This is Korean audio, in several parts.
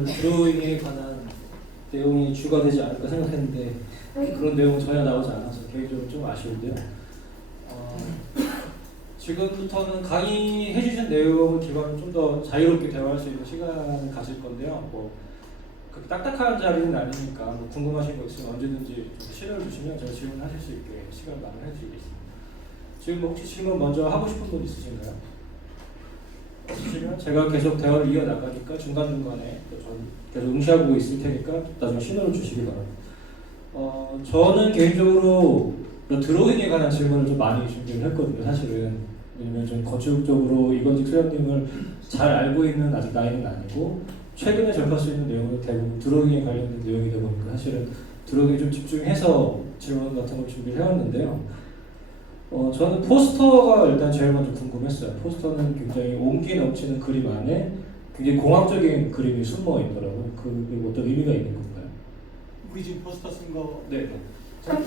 저는 드로잉에 관한 내용이 주가 되지 않을까 생각했는데 그런 내용은 전혀 나오지 않아서 개인적으로 좀 아쉬운데요. 지금부터는 강의해 주신 내용을 기반으로 좀 더 자유롭게 대화할 수 있는 시간을 가질 건데요. 뭐 그렇게 딱딱한 자리는 아니니까 뭐 궁금하신 거 있으면 언제든지 좀 시간을 주시면 제가 질문하실 수 있게 시간을 마련해 드리겠습니다. 지금 혹시 질문 먼저 하고 싶은 분 있으신가요? 없으시면 제가 계속 대화를 이어나가니까 중간중간에 전 계속 응시하고 있을 테니까 나중에 신호를 주시기 바랍니다. 저는 개인적으로 드로잉에 관한 질문을 좀 많이 준비를 했거든요. 사실은 왜냐면 좀 건축적으로 이건직 소장님을 잘 알고 있는 아직 나이는 아니고 최근에 접할 수 있는 내용은 대부분 드로잉에 관련된 내용이다 보니까 사실은 드로잉에 좀 집중해서 질문 같은 걸 준비를 해왔는데요. 저는 포스터가 일단 제일 먼저 궁금했어요. 포스터는 굉장히 온기 넘치는 그림 안에 굉장히 공학적인 그림이 숨어 있더라고요. 그게 어떤 의미가 있는 건가요? 우리 지금 포스터 쓴 거. 네. 제가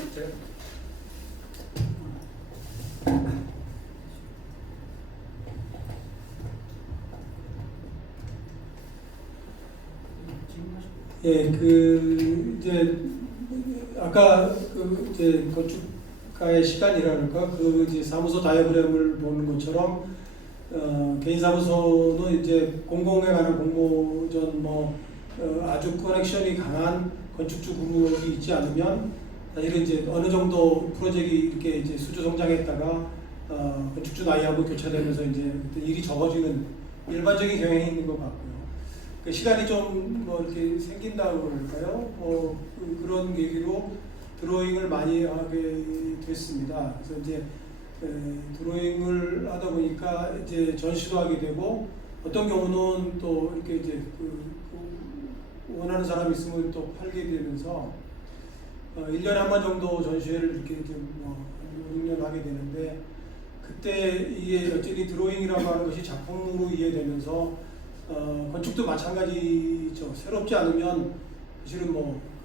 예, 이제 아까 이제 건축가의 시간이랄까 이제 사무소 다이어그램을 보는 것처럼 개인 사무소는 이제 공공에 관한 공모전 아주 커넥션이 강한 건축주 그룹이 있지 않으면 사실은 이제 어느 정도 프로젝트 이렇게 이제 수주 성장했다가 건축주 나이하고 교차되면서 이제 일이 적어지는 일반적인 경향이 있는 것 같고요. 그 시간이 좀 이렇게 생긴다고 그럴까요? 그런 계기로 드로잉을 많이 하게 됐습니다. 그래서 이제 드로잉을 하다 보니까 이제 전시도 하게 되고 어떤 경우는 또 이렇게 이제 원하는 사람이 있으면 또 팔게 되면서 1년에 한 번 정도 전시회를 이렇게 좀 6년 하게 되는데 그때 이게 여전히 드로잉이라고 하는 것이 작품으로 이해되면서 건축도 마찬가지죠. 새롭지 않으면 사실은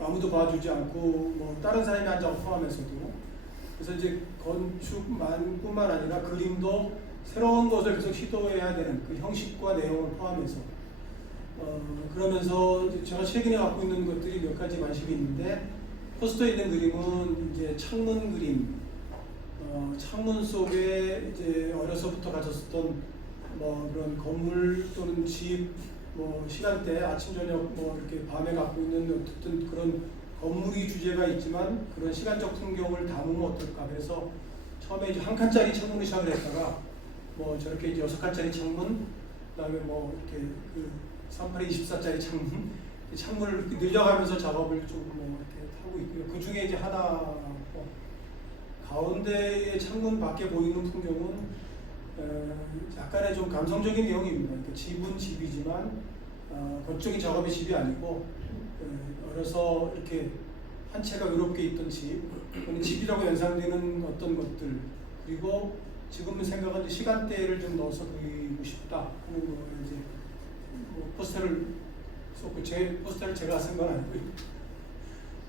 아무도 봐주지 않고 다른 사람이 한 장 포함해서도 그래서 이제 건축뿐만 아니라 그림도 새로운 것을 계속 시도해야 되는 그 형식과 내용을 포함해서 그러면서 제가 최근에 갖고 있는 것들이 몇 가지 관심이 있는데 포스터에 있는 그림은 이제 창문 그림, 창문 속에 이제 어려서부터 가졌었던 그런 건물 또는 집, 시간대, 아침, 저녁, 이렇게 밤에 갖고 있는 어쨌든 그런 건물이 주제가 있지만 그런 시간적 풍경을 담으면 어떨까. 그래서 처음에 이제 한 칸짜리 창문을 시작을 했다가 저렇게 이제 6칸짜리 창문, 그다음에 이렇게 38에 24짜리 창문, 창문을 늘려가면서 작업을 좀 이렇게 하고 있고요. 그 중에 이제 하나, 가운데의 창문 밖에 보이는 풍경은 약간의 좀 감성적인 내용입니다. 그러니까 집은 집이지만 건축적인 작업의 집이 아니고 어려서 이렇게 한 채가 외롭게 있던 집, 또는 집이라고 연상되는 어떤 것들, 그리고 지금 생각은 시간대를 좀 넣어서 그리고 싶다 하는 거 이제 포스터를 썼고 제 포스터를 제가 쓴 건 아니고요.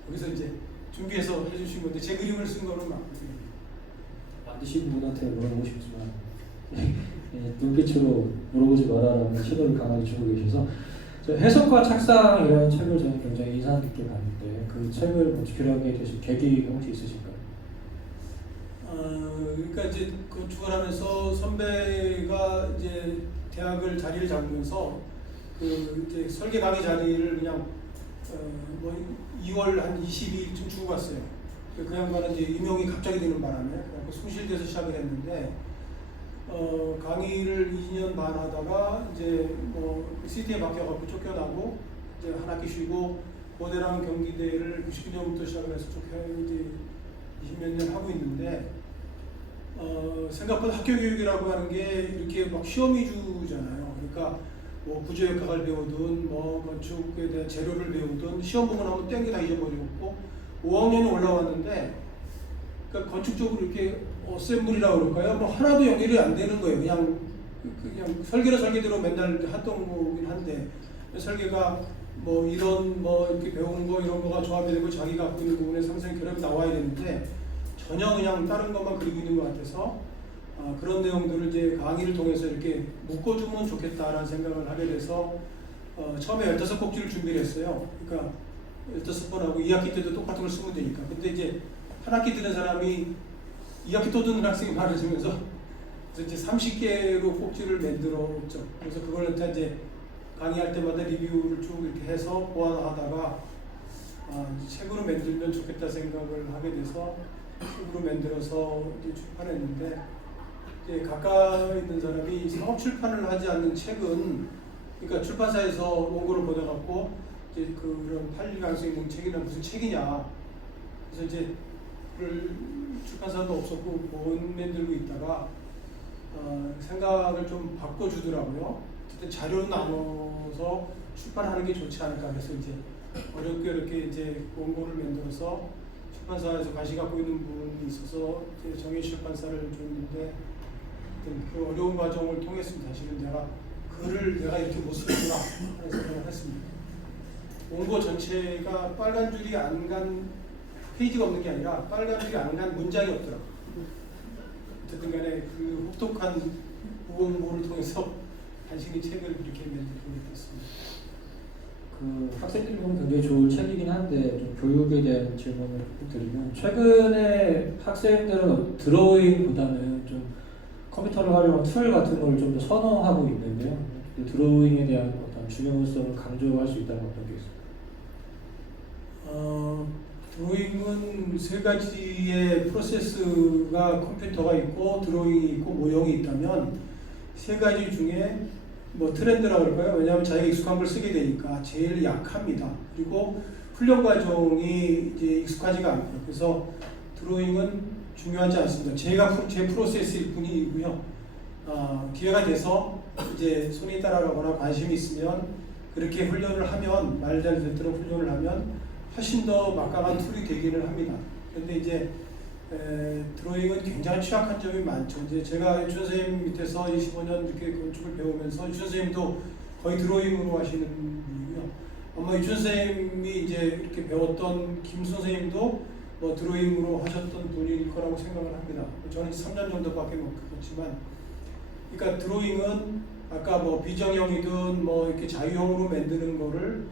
거기서 이제 준비해서 해주신 건데 제 그림을 쓴 거는 맞거든요. 만드신 분한테 물어보고 싶지만 눈빛으로 물어보지 마라라는 시도를 강하게 주고 계셔서 해석과 착상이라는 책을 저는 굉장히 인상 깊게 봤는데 그 책을 집필하게 되신 계기가 혹시 있으실까요? 그러니까 이제 건축을 하면서 선배가 이제 대학을 자리를 잡으면서 이제 설계 강의 자리를 그냥 2월 한 22일쯤 주고 갔어요. 그 양반은 이제 임용이 갑자기 되는 바람에 숭실돼서 시작을 했는데 강의를 2년 반 하다가 이제 시티에 맡겨갖고 쫓겨나고 이제 한 학기 쉬고 고대랑 경기대를 99년부터 시작을 해서 쭉 이제 20몇 년 하고 있는데 생각보다 학교 교육이라고 하는 게 이렇게 막 시험 위주잖아요. 그러니까 구조역학을 배우든 건축에 대한 재료를 배우든 시험 보고 나면 땡기 다 잊어버리고 5학년에 올라왔는데 그러니까 건축적으로 이렇게 어셈블이라고 그럴까요? 하나도 연결이 안 되는 거예요. 그냥 설계는 설계대로 맨날 했던 거긴 한데 설계가 이런 이렇게 배운 거 이런 거가 조합이 되고 자기가 갖고 있는 부분에 상생 결합이 나와야 되는데 전혀 그냥 다른 것만 그리고 있는 것 같아서 그런 내용들을 이제 강의를 통해서 이렇게 묶어주면 좋겠다라는 생각을 하게 돼서 처음에 15곡지를 준비를 했어요. 그러니까 15번 하고 2학기 때도 똑같은 걸 쓰면 되니까. 근데 이제 한 학기 듣는 사람이 2학기 또 듣는 학생이 많아지면서 그래서 이제 30개로 꼭지를 만들었죠. 그래서 그걸 이제 강의할 때마다 리뷰를 쭉 이렇게 해서 보완하다가 책으로 만들면 좋겠다 생각을 하게 돼서 책으로 만들어서 이제 출판했는데, 이제 가까이 있는 사람이 상업 출판을 하지 않는 책은, 그러니까 출판사에서 원고를 보내갖고 이제 그런 팔릴 가능성이 있는 책이나 무슨 책이냐. 그래서 이제 그걸 출판사도 없었고 못 만들고 있다가 생각을 좀 바꿔주더라고요. 그때 자료를 나눠서 출판하는 게 좋지 않을까. 그래서 이제 어렵게 이제 원고를 만들어서 출판사에서 관심 갖고 있는 분이 있어서 이제 정의 출판사를 줬는데, 그 어려운 과정을 통했습니다. 사실은 내가 글을 내가 이렇게 못 쓰구나 하는 생각을 했습니다. 원고 전체가 빨간 줄이 안 간 페이지가 없는 게 아니라 빨간 줄이 안 간 문장이 없더라고요. 어쨌든 간에 그 혹독한 원고를 통해서 간신히 책을 그렇게 만들게 됐습니다. 그 학생들이 보면 굉장히 좋은 책이긴 한데 좀 교육에 대한 질문을 드리면, 최근에 학생들은 드로잉보다는 좀 컴퓨터를 활용한 툴 같은 걸 좀 더 선호하고 있는데요. 그 드로잉에 대한 어떤 중요성을 강조할 수 있다는 어떤 게 있습니다. 드로잉은 세 가지의 프로세스가 컴퓨터가 있고 드로잉이 있고 모형이 있다면, 세 가지 중에 뭐 트렌드라고 그럴까요? 왜냐하면 자기가 익숙한 걸 쓰게 되니까 제일 약합니다. 그리고 훈련 과정이 이제 익숙하지가 않고요. 그래서 드로잉은 중요하지 않습니다. 제 프로세스일 뿐이고요. 기회가 돼서 이제 손이 따라가거나 관심이 있으면 그렇게 훈련을 하면, 말 잘 듣도록 훈련을 하면 훨씬 더 막강한 툴이 되기는 합니다. 그런데 이제 드로잉은 굉장히 취약한 점이 많죠. 이제 제가 유천 선생님 밑에서 25년 이렇게 건축을 배우면서 유천 선생님도 거의 드로잉으로 하시는 분이고요. 아마 유천 선생님이 이제 이렇게 배웠던 김 선생님도 뭐 드로잉으로 하셨던 분일 거라고 생각을 합니다. 저는 3년 정도밖에 못 배웠지만, 그러니까 드로잉은 아까 뭐 비정형이든 뭐 이렇게 자유형으로 만드는 거를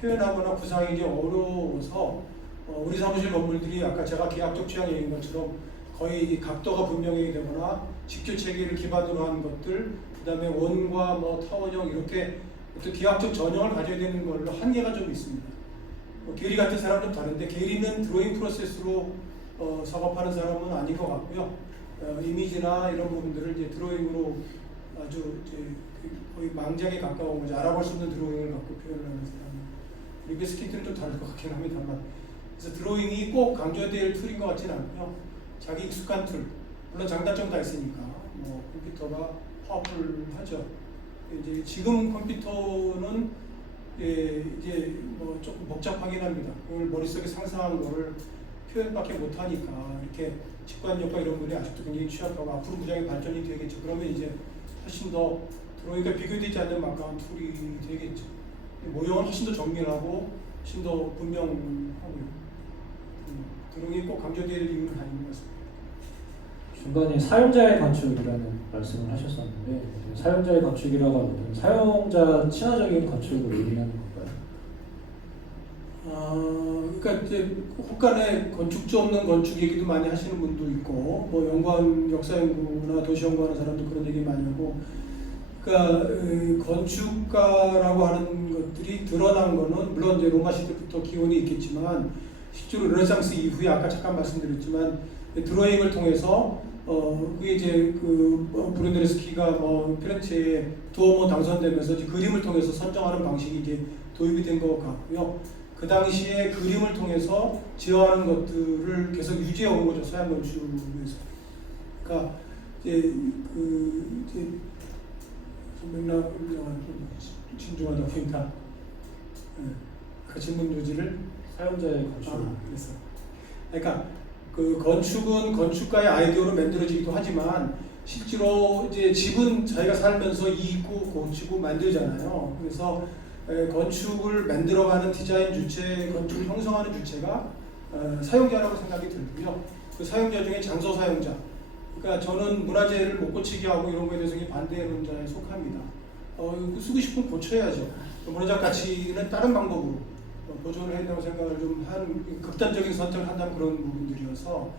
표현하거나 구상하기 어려워서 우리 사무실 건물들이 아까 제가 기하학적 취향 얘기한 것처럼 거의 각도가 분명하게 되거나 직교 체계를 기반으로 한 것들, 그 다음에 원과 뭐 타원형 이렇게 어떤 기하학적 전형을 가져야 되는 걸로 한계가 좀 있습니다. 게리 같은 사람은 다른데, 게리는 드로잉 프로세스로 작업하는 사람은 아닌 것 같고요. 이미지나 이런 부분들을 이제 드로잉으로 아주 이제 거의 망작에 가까운 거죠. 알아볼 수 없는 드로잉을 갖고 표현을 하는 사람. 리베스킨트는 좀 다를 것 같긴 합니다만, 그래서 드로잉이 꼭 강조될 툴인 것 같지는 않고요. 자기 익숙한 툴, 물론 장단점 다 있으니까 뭐 컴퓨터가 파워풀하죠. 이제 지금 컴퓨터는 이제 뭐 조금 복잡하긴 합니다. 그걸 머릿속에 상상한 거를 표현밖에 못하니까 이렇게 직관력과 이런 분이 아직도 굉장히 취약하고 앞으로 무지하게 발전이 되겠죠. 그러면 이제 훨씬 더 드로잉과 비교되지 않는 막강한 툴이 되겠죠. 모형은 훨씬 더 정밀하고 훨씬 더 분명하고요. 드로잉이 꼭 강조될 이유는 아닌 것 같습니다. 중간에 사용자의 건축이라는 말씀을 하셨었는데, 사용자의 건축이라고 하는 것은 사용자 친화적인 건축을 의미하는 건가요? 그러니까 이제 혹간에 건축주 없는 건축 얘기도 많이 하시는 분도 있고, 뭐 연구원 역사연구나 도시연구하는 사람도 그런 얘기 많이 하고, 그러니까 건축가라고 하는 것들이 드러난 거는 물론 이제 로마 시대부터 기원이 있겠지만, 실제로 르네상스 이후에 아까 잠깐 말씀드렸지만 드로잉을 통해서 그게 이제 브룬데르스키가 뭐 피렌체에 두오모 당선되면서 이제 그림을 통해서 선정하는 방식이 이제 도입이 된 것 같고요. 그 당시에 그림을 통해서 제어하는 것들을 계속 유지해 온 거죠, 서양 건축에서. 그러니까 이제 이제 맥락 진중하다 보니까 그 질문 요지를 사용자의 건축. 그래서 그러니까 그 건축은 건축가의 아이디어로 만들어지기도 하지만, 실제로 이제 집은 자기가 살면서 이고 고치고 만들잖아요. 그래서 건축을 만들어가는 디자인 주체, 건축을 형성하는 주체가 사용자라고 생각이 들고요. 그 사용자 중에 장소 사용자. 그러니까 저는 문화재를 못 고치게 하고 이런 거에 대해서 반대론자에 속합니다. 쓰고 싶으면 고쳐야죠. 문화적 가치는 다른 방법으로 보존을 해야 된다고 생각을 좀 한 극단적인 선택을 한다면 그런 부분들이어서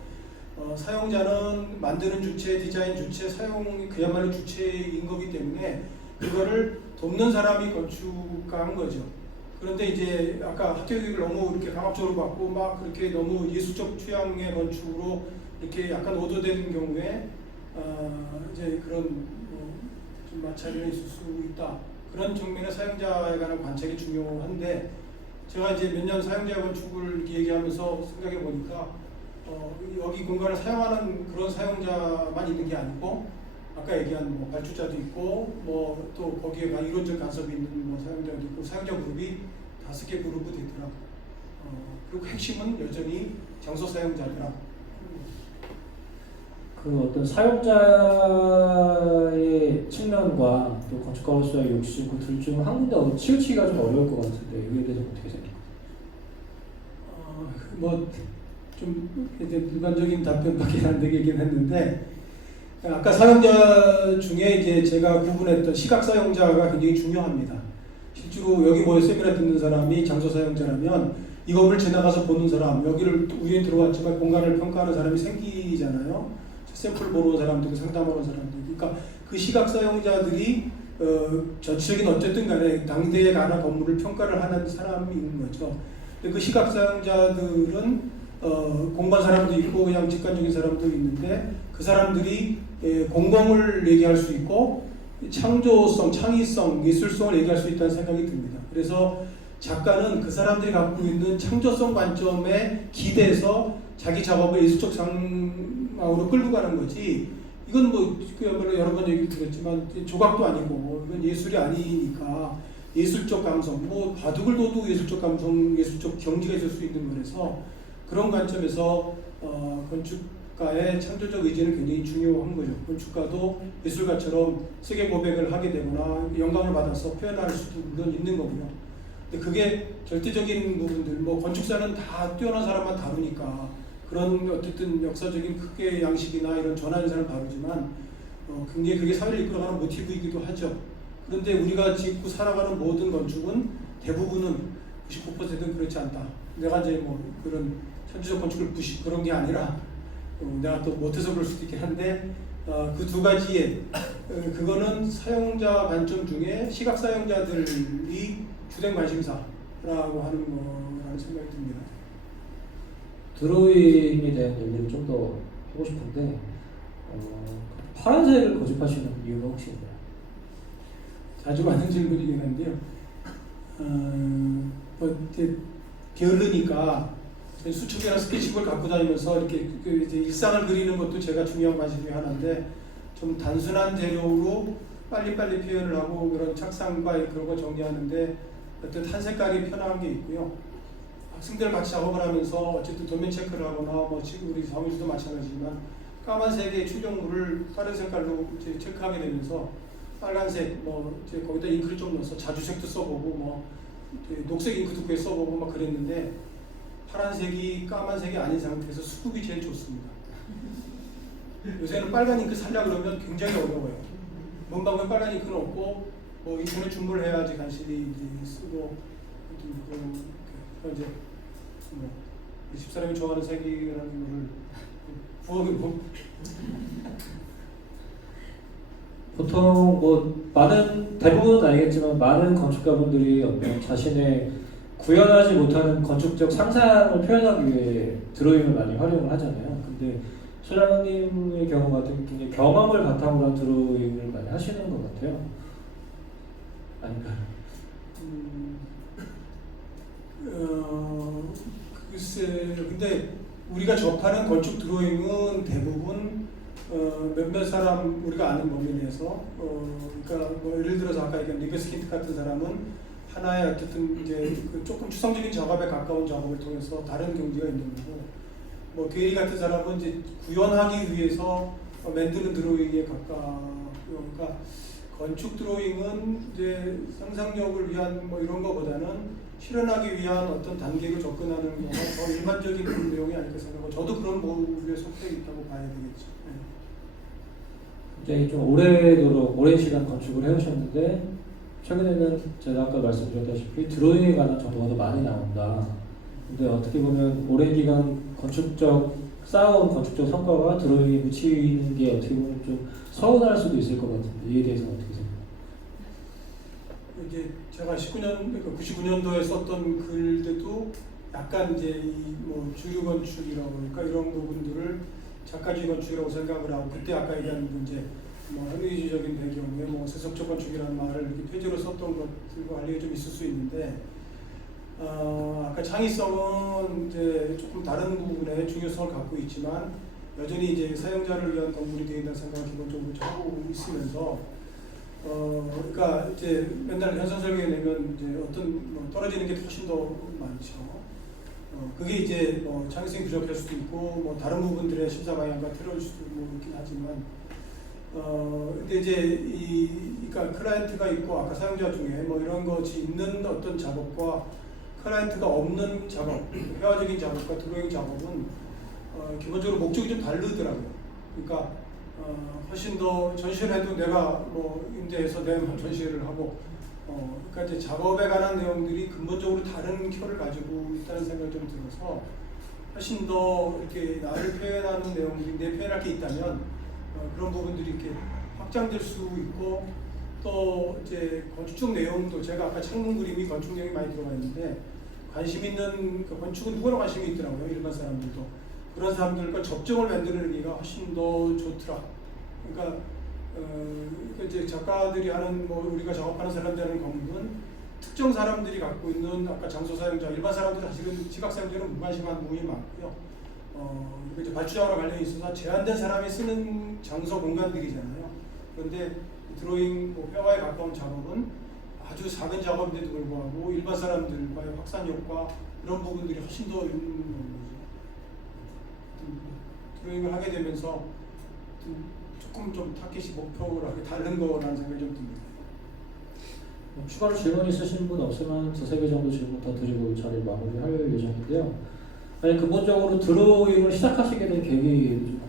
사용자는 만드는 주체, 디자인 주체, 사용이 그야말로 주체인 거기 때문에 그거를 돕는 사람이 건축가인 거죠. 그런데 이제 아까 학교 교육을 너무 이렇게 강압적으로 받고 막 그렇게 너무 예술적 취향의 건축으로 이렇게 약간 오도된 경우에 이제 그런 좀 마찰이 있을 수 있다. 그런 측면의 사용자에 관한 관찰이 중요한데 제가 이제 몇 년 사용자 건축을 얘기하면서 생각해 보니까 여기 공간을 사용하는 그런 사용자만 있는 게 아니고 아까 얘기한 뭐 발주자도 있고 뭐 또 거기에 이론적 간섭이 있는 뭐 사용자도 있고 사용자 그룹이 5개 그룹이 되더라고. 그리고 핵심은 여전히 장소 사용자더라. 그 어떤 사용자의 측면과 또 건축가로서의 욕심 그 둘 중 한 군데 치우치기가 좀 어려울 것 같은데 이에 대해서 어떻게 생각해요? 뭐좀 일반적인 답변밖에 안 되긴 했는데 아까 사용자 중에 이제 제가 구분했던 시각 사용자가 굉장히 중요합니다. 실제로 여기 뭐 세미나 듣는 사람이 장소 사용자라면 이 건물 지나가서 보는 사람, 여기를 우연히 들어왔지만 공간을 평가하는 사람이 생기잖아요. 샘플 보러 온 사람들, 상담하러 온 사람들. 그러니까 그 시각 사용자들이 전체적인 어쨌든 간에 당대에 관한 건물을 평가를 하는 사람이 있는 거죠. 근데 그 시각 사용자들은 공부한 사람도 있고 그냥 직관적인 사람도 있는데 그 사람들이 공공을 얘기할 수 있고 창조성, 창의성, 예술성을 얘기할 수 있다는 생각이 듭니다. 그래서 작가는 그 사람들이 갖고 있는 창조성 관점에 기대서 자기 작업을 예술적 상황으로 끌고 가는 거지. 이건 뭐 그야말로 여러 번 얘기 드렸지만 조각도 아니고 이건 예술이 아니니까 예술적 감성, 뭐 바둑을 둬도 예술적 감성, 예술적 경지가 있을 수 있는 거라서 그런 관점에서 건축가의 창조적 의지는 굉장히 중요한 거죠. 건축가도 예술가처럼 세계 고백을 하게 되거나 영감을 받아서 표현할 수도 물론 있는 거고요. 근데 그게 절대적인 부분들, 뭐 건축사는 다 뛰어난 사람만 다루니까 그런 어쨌든 역사적인 크게 양식이나 이런 전환사는 다루지만 굉장히 그게 사회를 이끌어가는 모티브이기도 하죠. 그런데 우리가 짓고 살아가는 모든 건축은 대부분은 99%는 그렇지 않다. 내가 이제 뭐 그런 현지적 건축을 그런 게 아니라 내가 또 못해서 그럴 수도 있긴 한데 그 두 가지에 그거는 사용자 관점 중에 시각 사용자들이 주된 관심사라고 하는 거라는 생각이 듭니다. 드로잉에 대한 얘기를 좀 더 하고 싶은데 파란색을 고집하시는 이유가 혹시 있나요? 자주 받는 질문이긴 한데요. 이제 게으르니까 수첩이나 스케치북을 갖고 다니면서 이렇게 이제 일상을 그리는 것도 제가 중요한 관심 중에 하나인데 좀 단순한 재료로 빨리빨리 표현을 하고 그런 착상과 그런 거 정리하는데 어떤 한 색깔이 편한 게 있고요. 학생들 같이 작업을 하면서 어쨌든 도면 체크를 하거나 뭐 지금 우리 사무실도 마찬가지지만 까만색의 추정물을 다른 색깔로 이제 체크하게 되면서 빨간색 뭐 이제 거기다 잉크를 좀 넣어서 자주색도 써보고 뭐 녹색 잉크도 구해 써보고 막 그랬는데 파란색이 까만색이 아닌 상태에서 수급이 제일 좋습니다. 요새는 빨간 잉크 살려 그러면 굉장히 어려워요. 문방구에 빨간 잉크는 없고 뭐 인터넷 주문을 해야지 간신히 이제 쓰고 그런 이제 뭐 집사람이 좋아하는 색이라는 거를 부엌으로 보통 뭐 많은 대부분은 아니겠지만 많은 건축가분들이 어떤 자신의 구현하지 못하는 건축적 상상을 표현하기 위해 드로잉을 많이 활용을 하잖아요. 근데 소장님의 경우 같은 굉장히 경험을 바탕으로 한 드로잉을 많이 하시는 것 같아요. 아닌가요? 글쎄, 근데 우리가 접하는 건축 드로잉은 대부분 몇몇 사람 우리가 아는 범위 내에서 그러니까 뭐 예를 들어서 아까 얘기한 리베스킨트 같은 사람은 하나의 어쨌든 이제 그 조금 추상적인 작업에 가까운 작업을 통해서 다른 경지가 있는 거고 뭐 게리 같은 사람은 이제 구현하기 위해서 만드는 드로잉에 가까워. 그러니까 건축 드로잉은 이제 상상력을 위한 뭐 이런 거보다는 실현하기 위한 어떤 단계로 접근하는 거가 더 일반적인 내용이 아닐까 생각하고 저도 그런 부류에 속해 있다고 봐야 되겠죠. 굉장히 좀 오래도록 오랜 시간 건축을 해오셨는데 최근에는 제가 아까 말씀드렸다시피 드로잉에 관한 정보가 더 많이 나온다. 근데 어떻게 보면 오랜 기간 쌓아온 건축적 성과가 드로잉에 묻히는 게 어떻게 보면 좀 서운할 수도 있을 것 같은데 이에 대해서는 어떻게 생각해요? 이제 제가 99년도에 썼던 글들도 약간 이제 이뭐 주류 건축이라고 그럴까 이런 부분들을 작가주의 건축이라고 생각을 하고 그때 아까 얘기한 문제 뭐 현대주의적인 배경에 뭐 세속적 건축이라는 말을 이렇게 표지로 썼던 것들과 관련이 좀 있을 수 있는데 아까 창의성은 이제 조금 다른 부분에 중요성을 갖고 있지만 여전히 이제 사용자를 위한 건물이 되어 있다는 생각을 기본적으로 하고 있으면서 그러니까 이제 맨날 현상 설계 내면 이제 어떤 뭐 떨어지는 게 훨씬 더 많죠. 그게 이제 뭐 창의성이 부족할 수도 있고 뭐 다른 부분들의 심사 방향과 틀어질 수도 뭐 있긴 하지만 근데 이제 그러니까 클라이언트가 있고 아까 사용자 중에 뭐 이런 것이 있는 어떤 작업과 클라이언트가 없는 작업, 회화적인 작업과 드로잉 작업은 기본적으로 목적이 좀 다르더라고요. 그러니까 훨씬 더 전시를 해도 내가 뭐 임대해서 내가 전시를 하고 그러니까 이제 작업에 관한 내용들이 근본적으로 다른 켜를 가지고 있다는 생각이 좀 들어서 훨씬 더 이렇게 나를 표현하는 내용들이 내 표현할 게 있다면 그런 부분들이 이렇게 확장될 수 있고 또 이제 건축적 내용도 제가 아까 창문 그림이 건축 내용이 많이 들어가 있는데 관심 있는 그 건축은 누구나 관심이 있더라고요. 일반 사람들도 그런 사람들과 접점을 만들어내기가 훨씬 더 좋더라. 그러니까 이제 작가들이 하는 뭐 우리가 작업하는 사람들이 하는 건물은 특정 사람들이 갖고 있는 아까 장소 사용자 일반 사람들 사실은 지각 사용자는 무관심한 부분이 많고요. 이제 발주자와 관련이 있어서 제한된 사람이 쓰는 장소 공간들이잖아요. 그런데 드로잉 뭐 회화에 가까운 작업은 아주 작은 작업인데도 불구하고 일반 사람들과의 확산 효과 이런 부분들이 훨씬 더 있는 거죠. 드로잉을 하게 되면서 조금 좀 타겟이 목표를 하게 다른 거라는 생각이 좀 듭니다. 추가로 질문 있으신 분 없으면 두세 개 정도 질문 더 드리고 자리를 마무리할 예정인데요. 아니 근본적으로 드로잉을 시작하시게 된 계기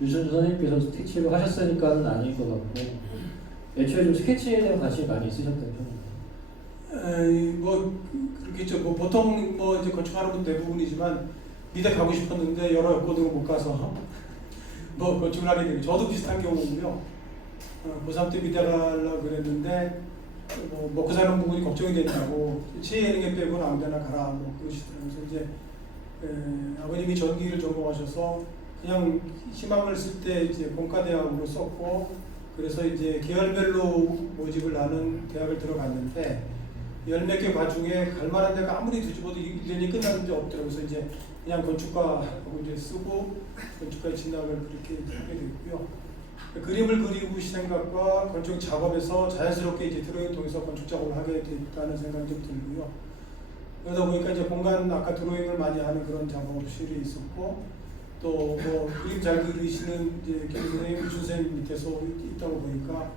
유준수 선생님께서 스케치를 하셨으니까는 아닐 것 같고 애초에 좀 스케치에 대한 관심이 많이 있으셨던 편이에요. 뭐 그렇겠죠. 뭐 보통 뭐 이제 건축하는 분 대부분이지만 미대 가고 싶었는데 여러 여건으로 못 가서 뭐 건축을 하게 되고 저도 비슷한 경우고요. 고3 때 미대 가려고 그랬는데 뭐 먹고 사는 부분이 걱정이 된다고 치예능에 빼고는 아무데나 가라 뭐 그러시더라고요. 그래서 이제 아버님이 전기를 전공하셔서 그냥 희망을 쓸 때 이제 공과대학으로 썼고 그래서 이제 계열별로 모집을 하는 대학을 들어갔는데 열 몇 개 과중에 갈 만한 데가 아무리 뒤집어도 1년이 끝났는데 없더라고요. 그래서 이제 그냥 건축과하고 이제 쓰고 건축과에 진학을 그렇게 하게 됐고요. 그림을 그리고 생각과 건축 작업에서 자연스럽게 이제 드로잉을 통해서 건축 작업을 하게 됐다는 생각이 좀 들고요. 그러다 보니까 이제 공간 아까 드로잉을 많이 하는 그런 작업실이 있었고 또 뭐 그림 잘 그리시는 이제 선생님, 유준 선생님 밑에서 있다고 보니까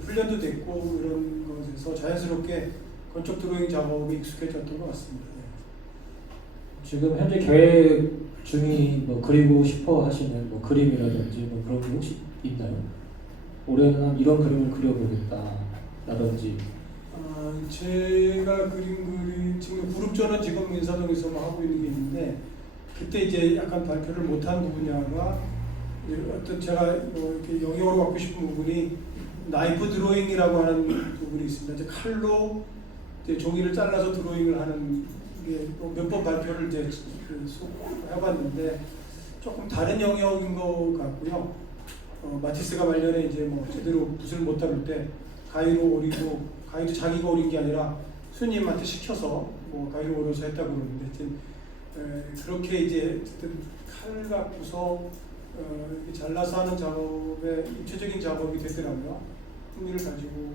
훈련도 됐고 이런 것에서 자연스럽게 건축 드로잉 작업에 익숙해졌던 것 같습니다. 지금 현재 계획 중이 뭐 그리고 싶어 하시는 뭐 그림이라든지 뭐 그런 게 혹시 있나요? 올해는 이런 그림을 그려보겠다라든지. 제가 지금 그룹전은 지금 인사동에서 하고 있는 게 있는데 그때 이제 약간 발표를 못한 부분야가 어떤 제가 뭐 이렇게 영역으로 갖고 싶은 부분이 나이프 드로잉이라고 하는 부분이 있습니다. 이제 칼로 이제 종이를 잘라서 드로잉을 하는 게 몇 번 발표를 이제 해봤는데 조금 다른 영역인 것 같고요. 마티스가 말년에 이제 뭐 제대로 붓을 못 다룰 때 가위로 오리고 가위도 자기가 오린 게 아니라 스님한테 시켜서 뭐 가위로 오려서 했다고 그러는데 하여튼 그렇게 이제 칼 갖고서 잘라서 하는 작업에 입체적인 작업이 되더라고요. 흥미를 가지고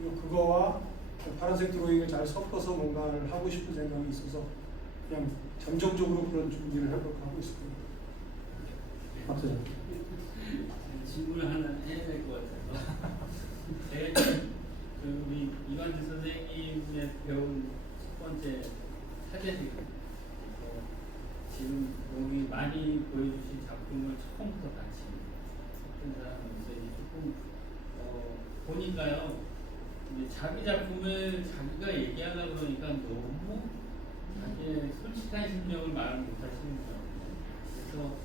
있고요. 그거와 파란색 드로잉을 잘 섞어서 뭔가를 하고 싶은 생각이 있어서 그냥 잠정적으로 그런 준비를 해보고 하고 있습니다. 박수님. 질문을 하나 해야 될 것 같아서 제가 우리 이관주 선생님의 배운 첫 번째 사제들이거든요. 지금 여기 많이 보여주신 작품을 처음부터 같이 했던 사람으로서 조금 보니까요 이제 자기 작품을 자기가 얘기하다 그러니까 너무 자기의 솔직한 심정을 말을 못하시는 거예요. 그래서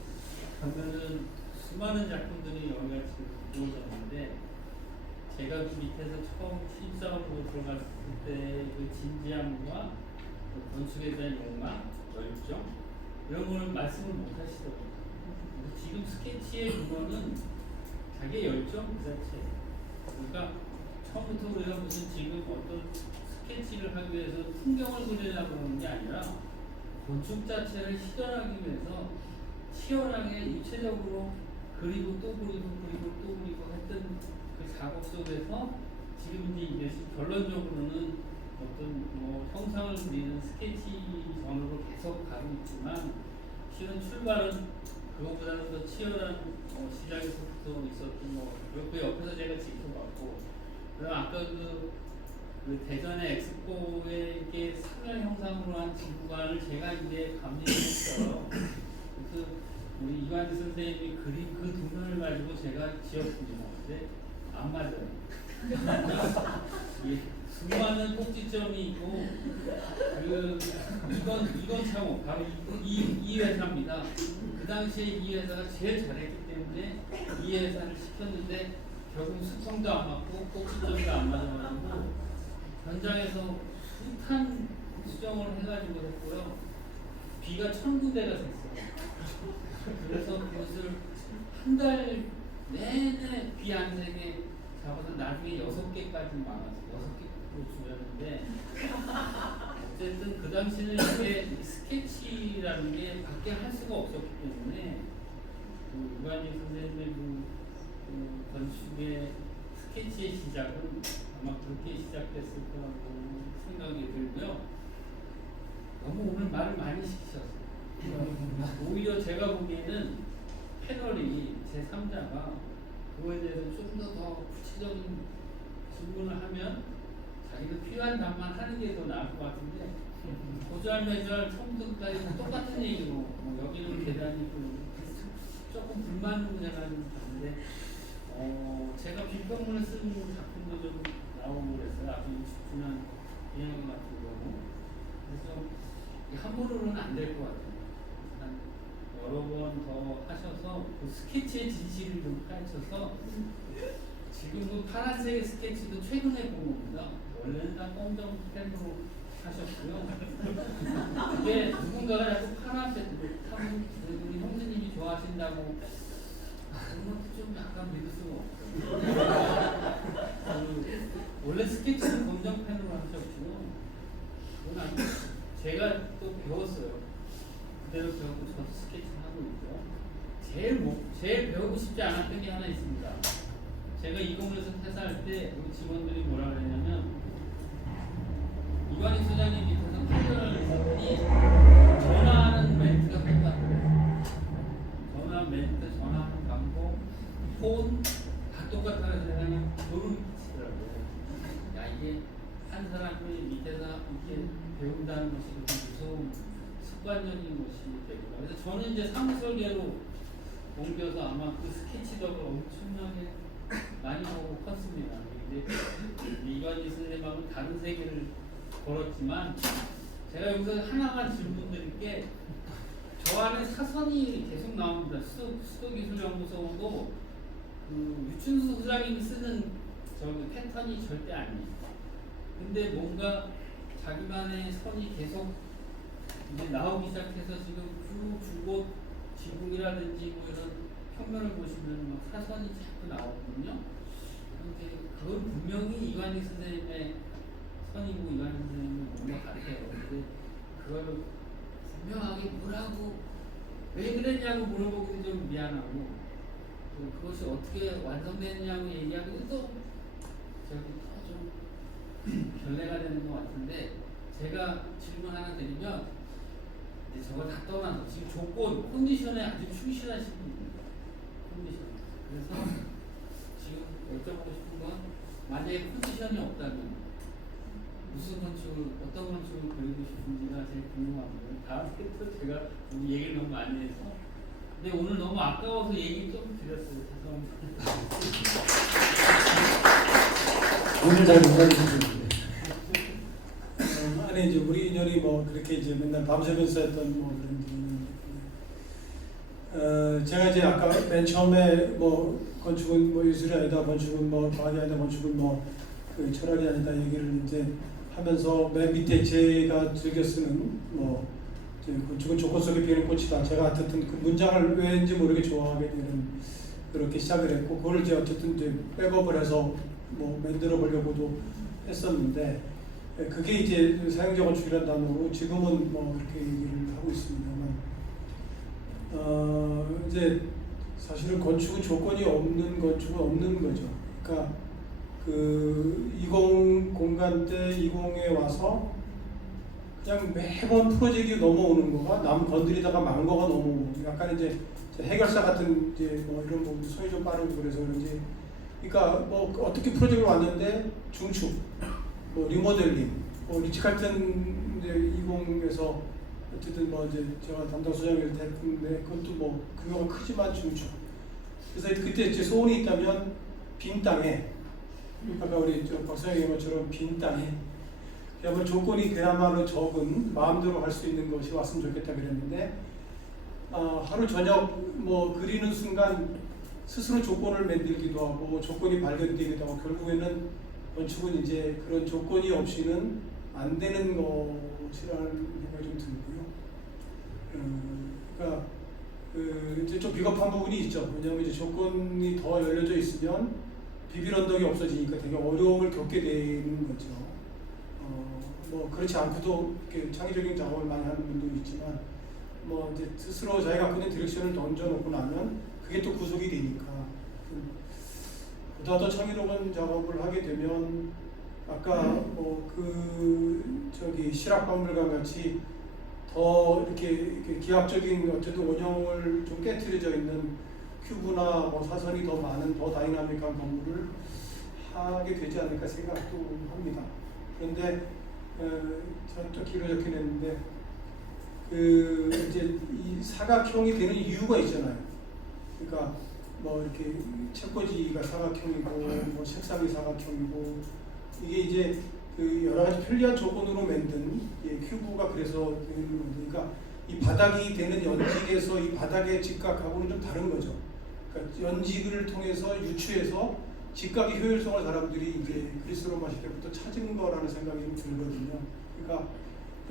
보면은 수많은 작품들이 여기가 지금 들어오셨는데 제가 그 밑에서 처음 신입사원으로 들어갔을 때 그 진지함과 그 건축에 대한 욕망, 열정 이런 걸 말씀을 못 하시더라고요. 근데 지금 스케치의 근원은 자기의 열정 그 자체. 그러니까 처음부터 우리가 무슨 지금 어떤 스케치를 하기 위해서 풍경을 그리려고 하는 게 아니라 건축 자체를 실현하기 위해서 치열하게 입체적으로 그리고 또 그리고 또 그리고 했던 그 작업 속에서 지금 이제 결론적으로는 어떤 뭐 형상을 그리는 스케치전으로 계속 가고 있지만 실은 출발은 그것보다는 더 치열한 시작에서부터 있었던 그 옆에서 제가 지켜봤고 그다음 아까 그 대전의 엑스포의 이게 사면 형상으로 한 지구관을 제가 이제 감리했어요. 그래서 우리 이관희 선생님이 그린 그 두 면을 가지고 제가 지었습니다. 근데 안 맞아요. 수많은 꼭지점이 있고 이건 창호 바로 이 회사입니다. 그 당시에 이 회사가 제일 잘했기 때문에 이 회사를 시켰는데 결국 수평도 안 맞고 꼭지점도 안 맞아가지고 현장에서 숱한 수정을 해가지고 했고요. 비가 1,900가 샜어요. 그래서 그것을 한 달 내내 비 안 새게 잡아서 나중에 6개까지 막아서 6개로 줄였는데 어쨌든 그 당시는 이게 스케치라는 게 밖에 할 수가 없었기 때문에 그 유관희 선생님의 그 건축의 스케치의 시작은 아마 그렇게 시작됐을 거라고 생각이 들고요. 너무 오늘 말을 많이 시키셨어요. 오히려 제가 보기에는 패널이 제3자가 그거에 대해서 좀 더 구체적인 질문을 하면 자기가 필요한 답만 하는 게 더 나을 것 같은데 고주할매주할 처음부터까지 똑같은 얘기로 여기는 계단이 조금 불만 문제가 좀 있는데 제가 비평문을 쓴 작품도 좀 나오고 그랬어요. 아주 익숙한 비행 같은 경우. 그래서 함부로는 안 될 것 같아요. 한 여러 번 더 하셔서 그 스케치의 진실을 좀 파헤쳐서 지금 그 파란색의 스케치도 최근에 본 겁니다. 원래는 다 검정 펜으로 하셨고요. 그게 누군가가 자꾸 파란색 우리 형수님이 좋아하신다고 그런 것도 좀 약간 믿을 수가 없어요. 원래 스케치는 검정 펜으로 하셨고요. 그건 아니고 제가 또 배웠어요. 그대로 배우고 저도 스케치 하고 있고요. 제일 배우고 싶지 않았던 게 하나 있습니다. 제가 이공에서 퇴사할 때 우리 직원들이 뭐라 그랬냐면 이관희 소장님 밑에서 판결을 했더니 전화하는 멘트가 똑같아요. 전화 멘트, 전화하는 방법, 폰 다 똑같아서 그냥 소름이 끼치더라고요. 야 이게 한 사람이 밑에서 이렇게 배운다는 것이 그렇게 무서운 습관적인 것이 되구나. 그래서 저는 이제 사무설계로 옮겨서 아마 그 스케치덕을 엄청나게 많이 보고 컸습니다. 근데 이관희 선생님하고 다른 세계를 걸었지만 제가 여기서 하나만 질문 드릴게 저 안에 사선이 계속 나옵니다. 수도기술연구소도 그 유춘수 소장님이 쓰는 저기 패턴이 절대 아니에요. 근데 뭔가 자기만의 선이 계속 이제 나오기 시작해서 지금 쭉 줄곧 지붕이라든지 뭐 이런 평면을 보시면 막 사선이 자꾸 나오거든요. 근데 그건 분명히 이관희 선생님의 선이고 이관희 선생님은 뭔가 같아요. 근데 그걸 분명하게 뭐라고 왜 그랬냐고 물어보기도 좀 미안하고 그것이 어떻게 완성됐냐고 얘기하기도 또 저기 좀 결례가 되는 것 같은데 제가 질문 하나 드리면 이제 저거 다 떠나서 지금 조건, 컨디션에 아주 충실하신 분입니다. 컨디션. 그래서 지금 여쭤보고 싶은 건 만약에 컨디션이 없다면 무슨 건축을, 어떤 건축을 그리고 싶은지가 제일 궁금합니다. 다음 또 제가 우리 얘기를 너무 많이 해서 근데 오늘 너무 아까워서 얘기 좀 드렸어요. 죄송합니다. 돈을 잘못 가지고 아니 이제 우리 인연이 뭐 그렇게 이제 맨날 밤새면서 했던 뭐 그런 일은 제가 이제 아까 맨 처음에 뭐 건축은 뭐 예술이 아니다, 건축은 뭐 과학이 아니다, 건축은 뭐 그 철학이 아니다 얘기를 이제 하면서 맨 밑에 제가 즐겨 쓰는 뭐 이제 건축은 조건 속에 피는 꽃이다. 제가 어쨌든 그 문장을 왠지 모르게 좋아하게 되는 그렇게 시작을 했고 그걸 이제 어쨌든 이제 백업을 해서 뭐 만들어 보려고도 했었는데 그게 이제 사용자 건축이라는 단어로 지금은 뭐 이렇게 얘기를 하고 있습니다만 이제 사실은 건축은 조건이 없는 건축은 없는 거죠. 그러니까 그 20 공간 때 20에 와서 그냥 매번 프로젝트 넘어오는 거가 남 건드리다가 망 거가 넘어오고 약간 이제 해결사 같은 이제 뭐 이런 부분도 손이 좀 빠르고 그래서 그런지 그러니까 뭐 어떻게 프로젝트를 왔는데 중축, 뭐 리모델링, 뭐 리치 칼튼 이제 20에서 어쨌든 뭐 이제 제가 담당 소장을 했는데 그것도 뭐 규모가 크지만 중축. 그래서 그때 제 소원이 있다면 빈 땅에 아까 우리 박사님 얘기한 것처럼 빈 땅에 그야말로 조건이 그야말로 적은 마음대로 할 수 있는 것이 왔으면 좋겠다 그랬는데 하루 저녁 뭐 그리는 순간 스스로 조건을 만들기도 하고 조건이 발견되기도 하고 결국에는 건축은 이제 그런 조건이 없이는 안 되는 것이라는 생각이 좀 들고요. 그러니까 이제 좀 비겁한 부분이 있죠. 왜냐하면 이제 조건이 더 열려져 있으면 비빌 언덕이 없어지니까 되게 어려움을 겪게 되는 거죠. 뭐 그렇지 않고도 이렇게 창의적인 작업을 많이 하는 분도 있지만 뭐 이제 스스로 자기가 갖고 있는 디렉션을 던져놓고 나면 그게 또 구속이 되니까 보다 더 창의로운 작업을 하게 되면 아까 뭐 그 저기 실학박물관 같이 더 이렇게 기하학적인 어쨌든 원형을 좀 깨트려져 있는 큐브나 뭐 사선이 더 많은 더 다이나믹한 건물을 하게 되지 않을까 생각도 합니다. 그런데 저는 또 길어 적긴 했는데 그 이제 이 사각형이 되는 이유가 있잖아요. 그러니까 뭐 이렇게 책꽂이가 사각형이고 뭐 책상이 사각형이고 이게 이제 그 여러 가지 편리한 조건으로 만든 큐브가 그래서 되는 건데, 그러니까 이 바닥이 되는 연직에서 이 바닥의 직각하고는 좀 다른 거죠. 그러니까 연직을 통해서 유추해서 직각의 효율성을 사람들이 이제 그리스 로마 시대 때부터 찾은 거라는 생각이 좀 들거든요. 그러니까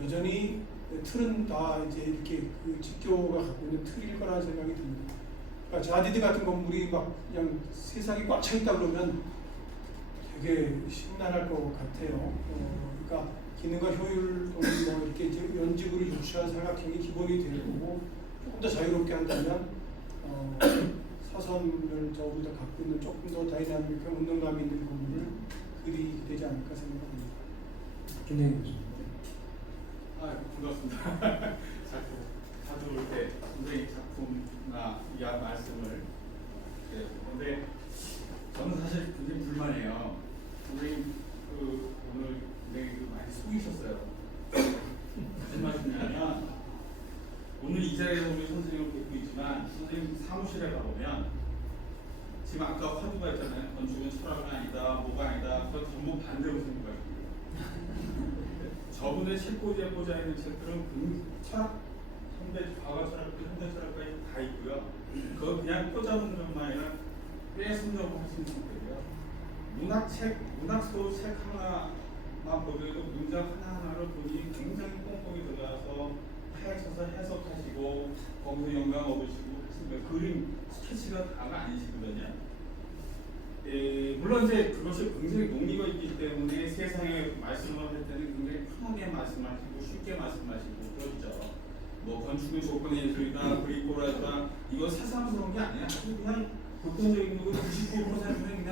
여전히 틀은 다 이제 이렇게 그 직교가 갖고 있는 틀일 거라는 생각이 듭니다. 그러니까 자디드 같은 건물이 막 그냥 세상이 꽉 차 있다 그러면 되게 심란할 것 같아요. 그러니까 기능과 효율 뭐 이렇게 이제 연직으로 유추한 사각형이 기본이 될 거고 조금 더 자유롭게 한다면 사선을 조금 더 갖고 있는 조금 더 다이나믹한 운동감 있는 건물을 그리게 되지 않을까 생각합니다. 김대인 교수님. 반갑습니다. 자주 올 때 선생님 작품이나 말씀을 그런데 저는 사실 굉장히 불만해요. 선생님 오늘 굉장히 많이 속이셨어요. 무슨 말씀이냐면 오늘 이 자리에서 우리 선생님을 뵙고 있지만 선생님 사무실에 가보면 지금 아까 화두가 있잖아요. 건축은 철학은 아니다, 뭐가 아니다. 그거 전부 반대로 생각하시고요. 저분의 책꽂이에 꽂아 있는 책들은 철학, 과거 철학, 현대 철학까지 다 있고요. 그거 그냥 꽂아놓는 것만 아니라 빼쓰려고 하시는 분들이에요. 문학소 책 하나만 보더라도 문장 하나하나를 본인이 굉장히 꼼꼼히 들어가서 파헤쳐서 해석하시고 거기서 영감 얻으시고 하시는 그림 스케치가 다가 아니시거든요. 물론 이제 그것이 굉장히 논리가 있기 때문에 세상에 말씀을 할 때는 굉장히 편하게 말씀하시고 쉽게 말씀하시고 그렇죠. 뭐 건축은 조건의 예술이다, 그리고라다 이거 새삼스러운 게 아니야. 아주 그냥 보편적인 거 99%는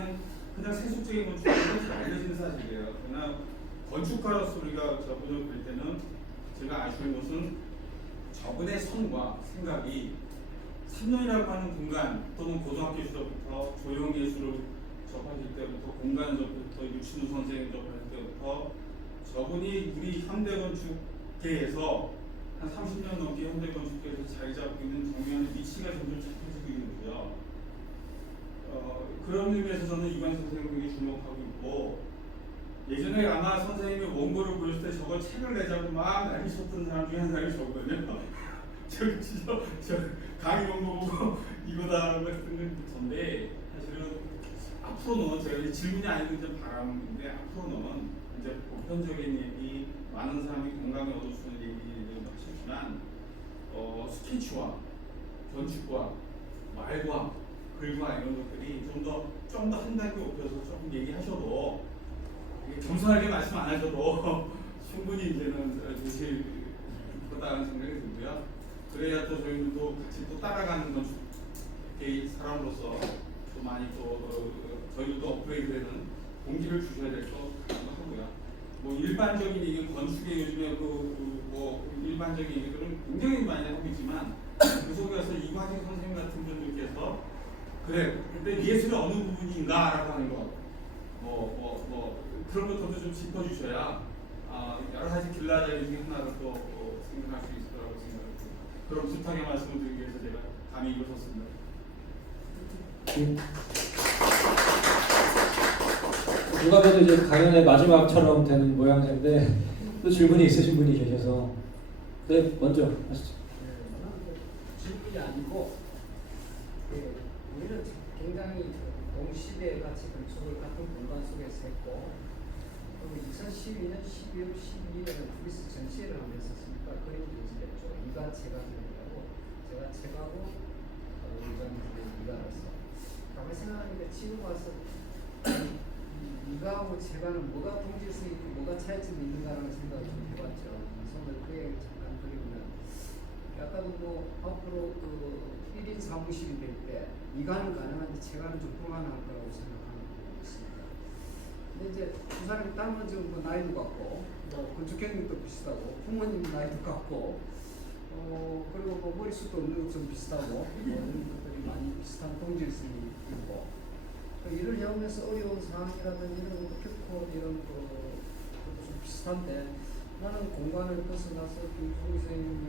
그냥 세속적인 건축으로 잘 알려지는 사실이에요. 그러나 건축가로서 우리가 저분을 볼 때는 제가 아쉬운 것은 저분의 선과 생각이 3년이라고 하는 공간 또는 고등학교 시절부터 조형예술을 접하실 때부터 공간적부터 유치노 선생님 접할 때부터 저분이 우리 현대건축계에서 한 30년 넘게 현대건축계에서 자리 잡고 있는 정면의 위치가 점점 잡혀지고 있는 거죠. 그런 의미에서 저는 이관 선생님에게 주목하고 있고 예전에 아마 선생님이 원고를 보였을 때 저거 책을 내자고 막 난리쳤던 사람 중에 한 사람이 저거든요. 저 강의 원고 보고 이거다라고 했던 건 전데 사실은 앞으로는 제가 이 질문이 아니고 이제 바람인데 앞으로는 이제 보편적인 얘기, 많은 사람이 공감을 얻을 수 있는 얘기를 하시지만 스케치와 건축과 말과 글과 이런 것들이 좀 더 한 단계 높여서 조금 얘기하셔도 겸손하게 말씀 안 하셔도 충분히 이제는 주실 거다라는 생각이 들고요. 그래야 또 저희들도 같이 또 따라가는 건축계의 사람으로서 또 많이 또 저희들도 업그레이드되는 동기를 주셔야 될 것 하고요. 뭐 일반적인 얘기, 건축의 요즘에 뭐 일반적인 얘기들은 굉장히 많이 하고 있지만 그 속에서 이화진 선생님 같은 분들께서 그래, 근데 예술의 어느 부분인가라고 하는 것, 그런 것들도 좀 짚어주셔야 여러 가지 길라잡이 중에 하나를 또 생각할 수 있을 거라고 생각합니다. 그런 부탁의 말씀을 드리기 위해서 제가 감히 이걸 섰습니다. 누가 봐도 이제 강연의 마지막처럼 되는 모양새인데 또 질문이 있으신 분이 계셔서 네, 먼저 하시죠. 질문이 아니고 우리는 굉장히 동시대 같이 건축을 같은 공간 속에서 했고 그리고 2012년 12월 12일에는 그리스 전시회를 한번 했었으니까 그림 연습했죠. 이가 체감이라고 제가 책하고 의장님이 이가라서 가만히 생각하니까 지금 와서 이가하고 체감은 뭐가 동질성이 있고 뭐가 차이점이 있는가라는 생각을 좀 해봤죠. 손을 그 얘기 잠깐 드리면 약간 뭐 앞으로 1인 사무실이 될 때 이가는 가능한데 체가는 좀 불가능할 거라고 생각하는 부분이 있습니다. 근데 이제 두 사람이 딱 먼저 뭐 나이도 같고 뭐 건축 경력도 비슷하고 부모님 나이도 같고 그리고 뭐 머리숱도 없는 것 좀 비슷하고 뭐 이런 것들이 많이 비슷한 동질성이 있고 일을 해오면서 어려운 상황이라든지 이런 것도 겪고 이런 것도 좀 비슷한데 나는 공간을 벗어나서 김종희 선생님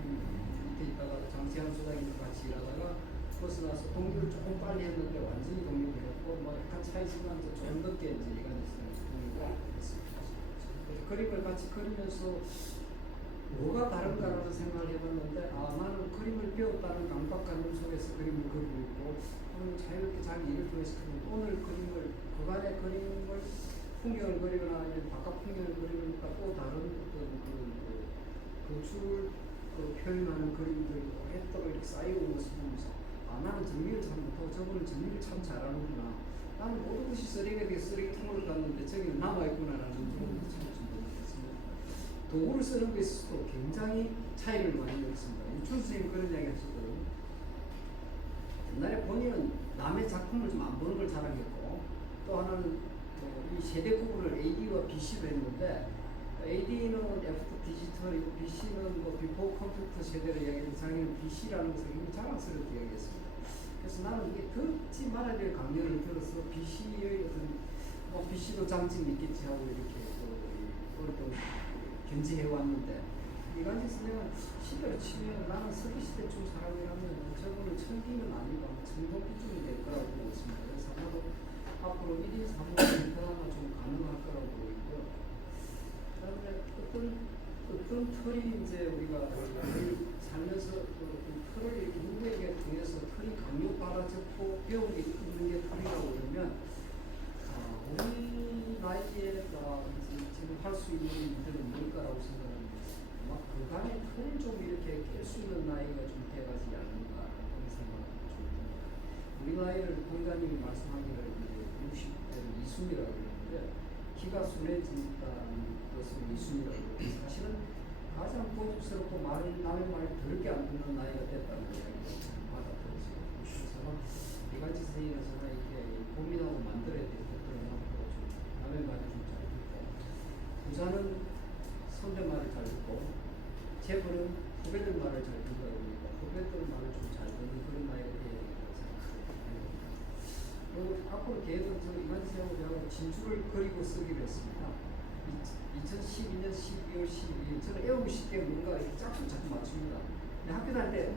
밑에 있다가 장세환 소장님과 같이 일하다가 벗어나서 동료를 조금 빨리 했는데 완전히 동료를 했고 뭐 약간 차이지만 좀 늦게 이제 이간이 동료가 됐습니다. 그림을 같이 그리면서 뭐가 다른가라는 생각을 해봤는데 나는 그림을 배웠다는 강박관념 속에서 그림을 그리고 있고 자유롭게 자기 일을 통해서 오늘 그림을 그간의 그림을 풍경을 그리거나 아니면 바깥 풍경을 그리니까 또 다른 어떤 그줄 표현하는 그림들 오랫동안 이렇게 쌓이고 모습 보면서 나는 정리를 잘 못하고 저분은 정리를 참 잘하는구나. 나는 모든 것이 쓰레기에 쓰레기통으로 갔는데 저기는 남아있구나라는 그런 것을 참 느꼈습니다. 도구를 쓰는 것에 있어서도 굉장히 차이를 많이 느꼈습니다. 유춘 선생님이 그런 이야기 하셨거든요. 옛날에 본인은 남의 작품을 좀 안 보는 걸 자랑했고 또 하나는 이 세대 구분을 AD와 BC로 했는데 AD는 애프터 디지털이고 BC는 뭐 비포 컴퓨터 세대를 이야기했는데 자기는 BC라는 것을 굉장히 자랑스럽게 이야기했습니다. 그래서 나는 이게 듣지 말아야 될 강연을 들어서 BC의 어떤 BC도 장점이 있겠지 하고 이렇게 또 견지해 왔는데 이간질 선생은 시대를 치면 나는 서기시대쯤 사람이라면 저분은 천기는 아니고 청동기쯤이 될 거라고 보고 있습니다. 그래서 아마도 앞으로 1인 3인 인터넷은 좀 가능할 거라고 보고 있고요. 그다음에 어떤 틀이 이제 우리가 살면서 틀을 누구에게 통해서 틀이 강요받아졌고 배운 게 있는 게 틀이라고 그러면 우리 나이에 지금 할 수 있는 일들은 뭘까라고 생각합니다. 아마 그간의 틀을 좀 이렇게 깰 수 있는 나이가 좀 돼가지 않는가 하는 생각이 좀 듭니다. 우리 나이를 본자님이 말씀하기를 60대를 이순이라고 그러는데 키가 순해진다는 것을 이순이라고 그러는데 사실은 가장 고집스럽고 남의 말을 더럽게 안 듣는 나이가 됐다는 이야기를 받아들였어요. 그래서 이간질 선생님에서는 이렇게 고민하고 만들어야 될 것들을 앞으로 좀 남의 말을 좀 잘 듣고 부자는 선배 말을 잘 듣고 재벌은 후배들 말을 잘 듣다 보니까 후배들 말을 좀 잘 듣는 그런 나이가 되어야 된다고 생각합니다. 그리고 앞으로 계획은 이간질 선생님하고 진주를 그리고 쓰기로 했습니다. 2012년 12월 12일 저는 애우시 때 뭔가 짝수 자꾸 맞춥니다. 학교 다닐 때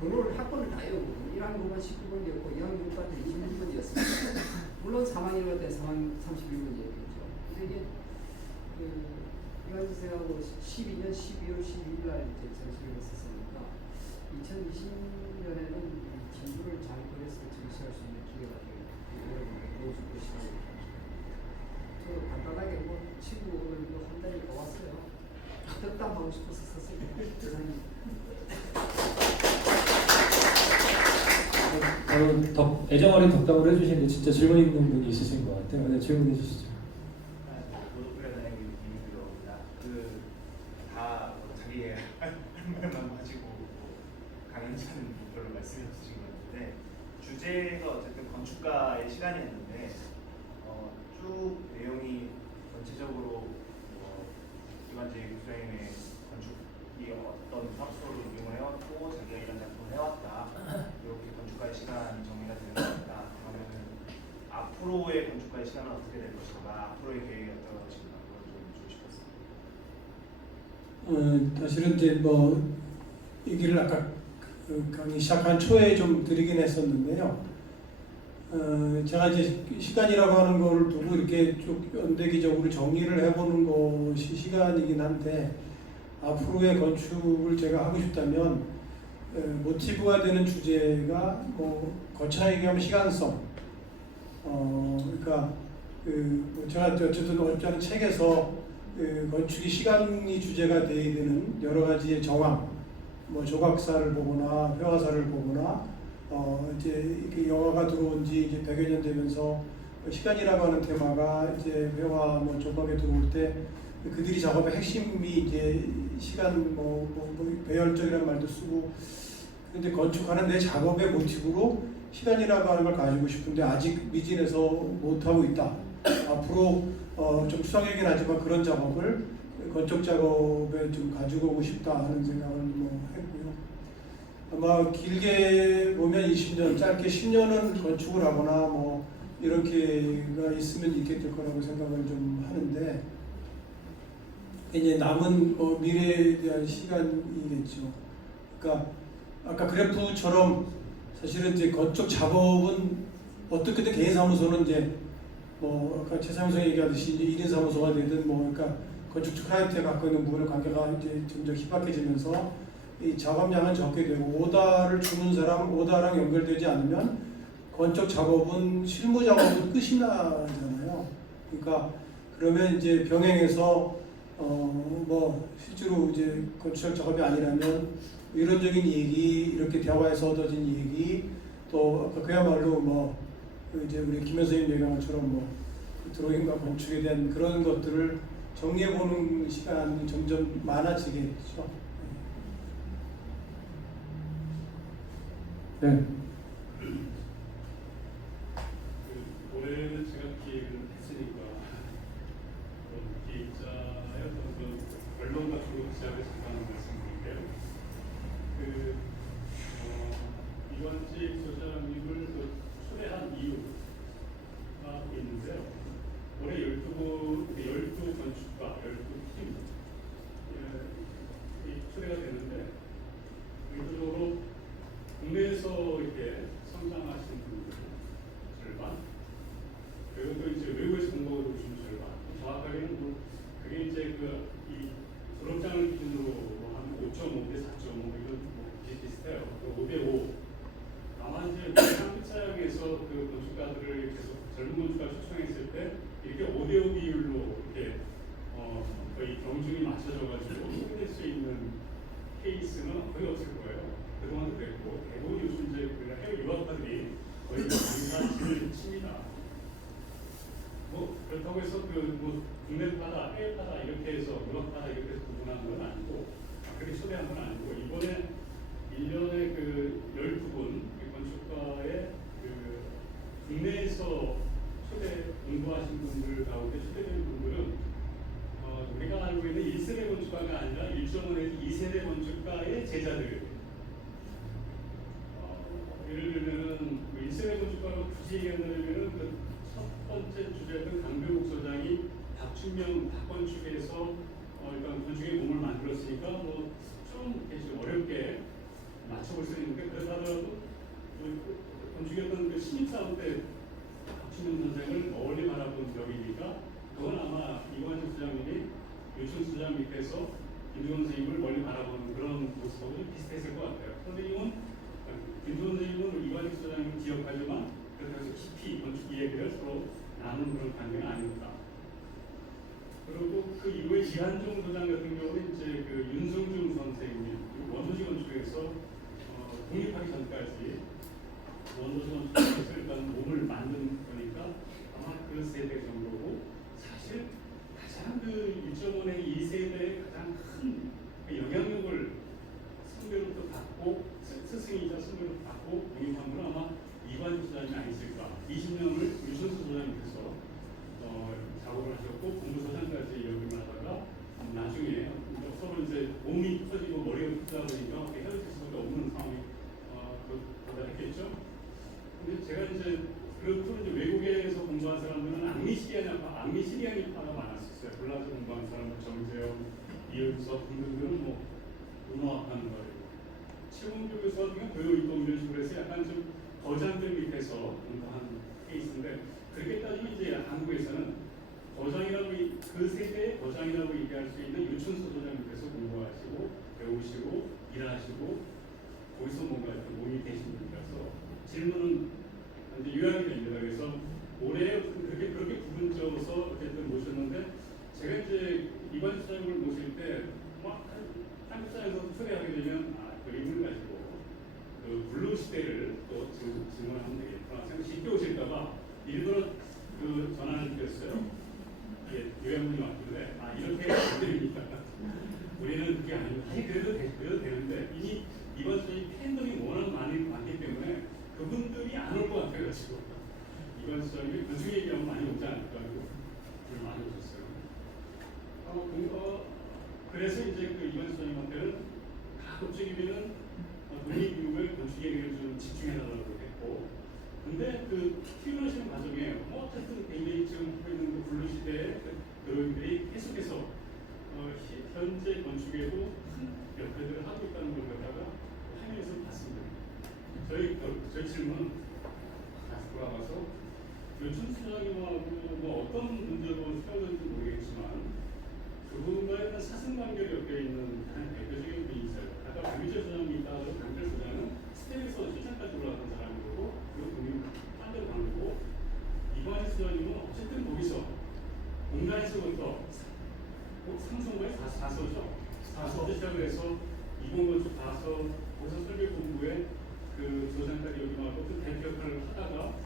번호를 학번을 다 외우거든요. 1학년만 19번이었고 2학년만 때 26번이었습니다. 물론 3학년만 때 31번이었겠죠. 근데 이게 이완주 생하고 12년 12월 12일 날 이제 전시를 했었으니까 2020년에는 진주를 잘 그려서 전시할 수 있는 기회가 여러분께 넣어줄 것이라고 저도 간단하게 뭐 친구 오늘 이거 한 달이 더 왔어요. 덕담하고 싶어서 썼습니다. 세상에. 애정 어린 덕담을 해주시는데 진짜 질문 있는 분이 있으신 것 같아요. 네, 질문해 주시죠. 노동부여단의 김민규입니다. 그다 자기의 할 말만 가지고 강연자는 별로 말씀이 없으신 것 같은데 주제가 어쨌든 건축가의 시간이었는데 쭉 내용이 전체적으로 이완재 교수님의 건축이 어떤 사업소를 이용해왔고 자기가 이런 작품을 해왔다 이렇게 건축가의 시간이 정리가 되는 것 같다. 그러면은 앞으로의 건축가의 시간은 어떻게 될 것인가, 앞으로의 계획이 어떤 것인가 그걸 좀 주고 싶었습니다. 사실은 이제 뭐 얘기를 아까 그 강의 시작한 초에 좀 드리긴 했었는데요. 제가 이제 시간이라고 하는 걸 두고 이렇게 쭉 연대기적으로 정리를 해보는 것이 시간이긴 한데 앞으로의 건축을 제가 하고 싶다면 모티브가 되는 주제가 뭐 거창하게 얘기하면 시간성. 그러니까 뭐 제가 어쨌든 어렵지 않은 책에서 건축이 시간이 주제가 되어야 되는 여러 가지의 정황, 뭐 조각사를 보거나 회화사를 보거나 이제 이렇게 영화가 들어온 지 이제 100여 년 되면서 시간이라고 하는 테마가 이제 회화 뭐 조각에 들어올 때 그들이 작업의 핵심이 이제 시간 뭐 배열적이라는 말도 쓰고 근데 건축하는 내 작업의 모티브로 시간이라고 하는 걸 가지고 싶은데 아직 미진해서 못하고 있다. 앞으로 좀 추상이긴 하지만 그런 작업을 건축 작업에 좀 가지고 오고 싶다 하는 생각을 뭐 했고요. 아마 길게 보면 20년, 짧게 10년은 건축을 하거나 뭐 이렇게가 있으면 있게 될 거라고 생각을 좀 하는데 이제 남은 미래에 대한 시간이겠죠. 그러니까 아까 그래프처럼 사실은 이제 건축 작업은 어떻게든 개인 사무소는 이제 뭐 아까 최상무 선생님이 얘기하듯이 이제 1인 사무소가 되든 뭐 그러니까 건축주 클라이언트에 갖고 있는 부분의 관계가 이제 점점 희박해지면서 이 작업량은 적게 되고 오다를 주는 사람, 오다랑 연결되지 않으면 건축 작업은 실무 작업은 끝이 나잖아요. 그러니까 그러면 이제 병행해서 뭐 실제로 이제 건축 작업이 아니라면 이론적인 얘기, 이렇게 대화에서 얻어진 얘기, 또 아까 그야말로 뭐 이제 우리 김현 선생님 얘기한 것처럼 뭐 드로잉과 건축에 대한 그런 것들을 정리해 보는 시간이 점점 많아지겠죠. 네. 올해는 제가 기획을 했으니까 기획자의 어떤 결론 같은 거 시작을 잠깐 말씀드릴게요. 이완재 소장님을 초대한 이유가 있는데요. 올해 12 건축가, 12팀 초대가 되는데 의도적으로 국내에서 이렇게 성장하신 분들 절반, 그리고 또 이제 외국에서 공부를 오신 절반, 정확하게는 뭐 그게 이제 이 졸업장을 기준으로 한 5.5 대 4.5 이건 뭐 비슷비슷해요. 5대 5. 다만 이제 한국 사양에서 그 건축가들을 계속 젊은 건축가 초청했을 때 이렇게 5대 5 비율로 이렇게 거의 경중이 맞춰져가지고 소개될 수 있는 케이스는 거의 없을 거예요. 그동안도 그랬고 대부분 요즘 이제 해외 유학파들이 거의 강사를 칩니다. 뭐 그렇다고 해서 뭐 국내파다 해외파다 이렇게 해서 유학파다 이렇게 해서 구분한 건 아니고 그렇게 초대한 건 아니고 이번에 1년에 12분 건축가의 국내에서 초대 공부하신 분들 가운데 초대된 분들은 우리가 알고 있는 1세대 건축가가 아니라 1.5에서 2세대 건축가의 제자들. 예를 들면은 1세대 건축가로 굳이 얘기한다면은 첫 번째 주제였던 강병국 소장이 박춘명 박건축에서 일단 건축의 몸을 만들었으니까 뭐 좀 어렵게 맞춰볼 수 있는데 그렇다더라도 건축이었던 신입사원 때 박춘명 선생을 멀리 바라본 벽이니까 그건 아마 이완재 소장님이 것 같아요. 선생님은 김 선생님은 이관익 소장님을 기억하지만 그래서 깊이 건축 이야기를 서로 나누는 그런 관계는 아니었다. 그리고 그 이후에 이한종 소장 같은 경우는 이제 그 윤성중 선생님 원도시 건축에서 독립하기 전까지 원도시 건축에서 일단 몸을 만든 거니까 아마 그 세대 정도고 사실 가장 그 1.5의 이 세대의 가장 큰 영향력을 선배로부터 받고 스승이자 선배로부터 받고 독립한 건 아마 이관익 소장이 아니실까. 20년을 유순수 소장님께서 작업을 하셨고 공부소장까지 이야기를 하다가 나중에 서로 이제 몸이 터지고 머리가 붓다 보니까 헤어질 수밖에 없는 상황이 도달했겠죠. 근데 제가 이제 그렇고 이제 외국에서 공부한 사람들은 앙미시리아니파가 많았었어요. 골라서 공부한 사람은 정재영, 이은석 등등은 뭐 문화학하는 거예요. 최원규 교수 같은 경우는 고요이동 이런 식으로 해서 약간 좀 거장들 밑에서 공부한 케이스인데 그렇게 따지면 이제 한국에서는 거장이라고 그 세대의 거장이라고 얘기할 수 있는 유춘수 소장님께서 공부하시고 배우시고 일하시고 거기서 뭔가 몸이 되신 분이라서 질문은 이제 요약이 됩니다. 그래서 올해 그렇게 구분져서 어쨌든 모셨는데 제가 이제 이관익 소장님을 모실 때 막 한국사에서 초대하게 되면 그 인물 가지고 그 블루 시대를 또 질문하면 되겠구나 생각 쉽게 오실까봐 일부러 그 전화를 드렸어요. 요양문이 왔길래 이렇게 안 됩니까? 우리는 그게 아니고 사실 그래도 되는데 이미 이번 수준이 팬덤이 워낙 많기 때문에 그분들이 안 올 것 같아가지고 이번 수준이 나중에 얘기하면 많이 오지 않을까 하고 많이 오셨어요. 그래서 이제 그 이번 수준님한테는 가급적이면은 독립 이후에 건축 얘기를 좀 집중해달라고 했고 근데 그 키우시는 과정에 어쨌든 굉장히 지금 하고 있는 그 블루 시대의 그런들이 계속해서 현재 건축에도 큰 역할들을 하고 있다는 걸 갖다가 화면에서 봤습니다. 저희 질문은 다시 돌아가서 요즘 수장님하고 뭐 어떤 문제로 세워졌는지 모르겠지만 그분과의 사생관계를 엮여 있는 가장 대표적인 분이 있어요. 아까 강민철 소장님이 있다고 강민철 소장은 스텝에서 실장까지 올라갔던 사람이고 그리고 독립 딴데로 간 거고 이관익 소장님은 어쨌든 거기서 공단에서부터 삼성과의 4소죠. 시작을 해서 이공건축 4소 거기서 설계본부에 그 조장까지 여기 와서 대표 역할을 하다가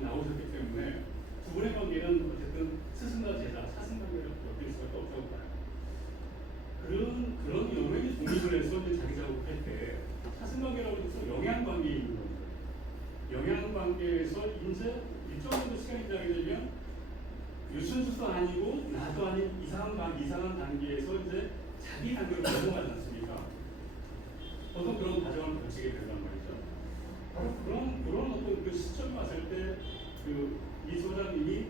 나오셨기 때문에 두 분의 관계는 어쨌든 스승과 제자, 사생관계를 엮일 수밖에 없다고 봐요. 그런 영역이 독립을 해서 이제 자기 작업할 때 사생관계라고 해서 영향관계에 있는 겁니다. 영향관계에서 이제 일정 정도 시간이 지나게 되면 유순수도 아니고 나도 아닌 이상한 단계에서 이제 자기 단계로 넘어가지 않습니까? 보통 그런 과정을 거치게 된단 말이죠. 바로 그런 어떤 그 시점이 왔을 때 그 이 소장님이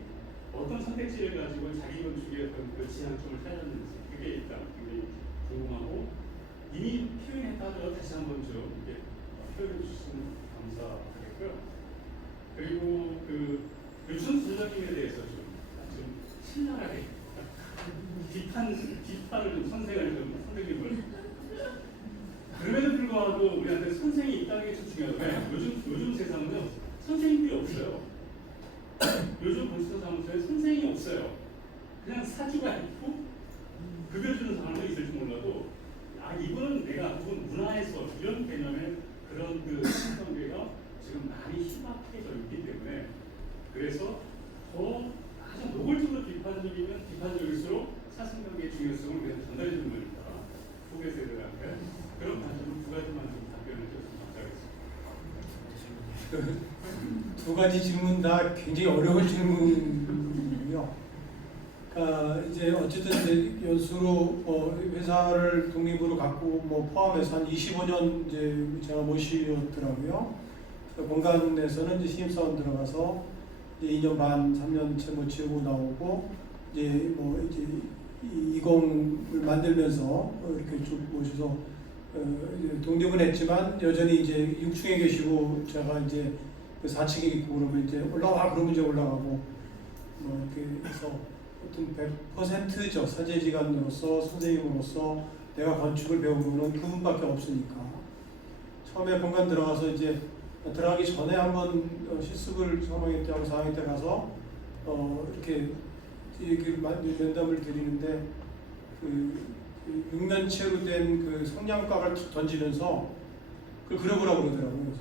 어떤 선택지를 가지고 자기 건축의 어떤 그 지향점을 찾았는지 그게 일단 굉장히 궁금하고 이미 표현했다고 다시 한번 좀 이렇게 표현해 주시면 감사하겠고요. 그리고 그 유춘 소장님에 대해서 좀 신랄하게 비판을 좀 선생님을 그럼에도 불구하고 우리한테 선생이 있다는 게 좀 중요하다. 요즘 세상은요 선생님들이 없어요. 요즘 건축사 사무소에 선생이 없어요. 그냥 사주가 있고 급여주는 사람도 있을지 몰라도 이분은 내가 혹은 문화에서 이런 개념의 그런 그 관계가 지금 많이 희박해져 있기 때문에 그래서 더 가장 노골적으로 비판적이면 비판적일수록 사생관계의 중요성을 우리한테 전달해 주는 거니까 후배 세대들한테 그런 관점으로 두 가지만 좀 답변을 해주셨으면 감사하겠습니다. 두 가지 질문 다 굉장히 어려운 질문이요. 그러니까 이제 어쨌든 이제 연수로 회사를 독립으로 갖고 포함해서 한 25년 이제 제가 모시더라고요. 본관에서는 이제 신입사원 들어가서 이제 2년 반, 3년 채 채우고 나오고 이제 이제 이공을 만들면서 이렇게 쭉 모셔서 이제 독립은 했지만 여전히 이제 6층에 계시고 제가 이제 4층에 있고 그러면 이제 올라와 그러면 이제 올라가고 이렇게 해서 어떤 100%죠. 사제지간으로서 선생님으로서 내가 건축을 배운 거는 그분밖에 없으니까 처음에 본관 들어가서 이제 들어가기 전에 한번 실습을 3학년 때하고 4학년 때 가서 이렇게 얘기를 면담을 드리는데 그 육면체로 된 그 성냥각을 던지면서 그걸 그려보라고 그러더라고요. 그래서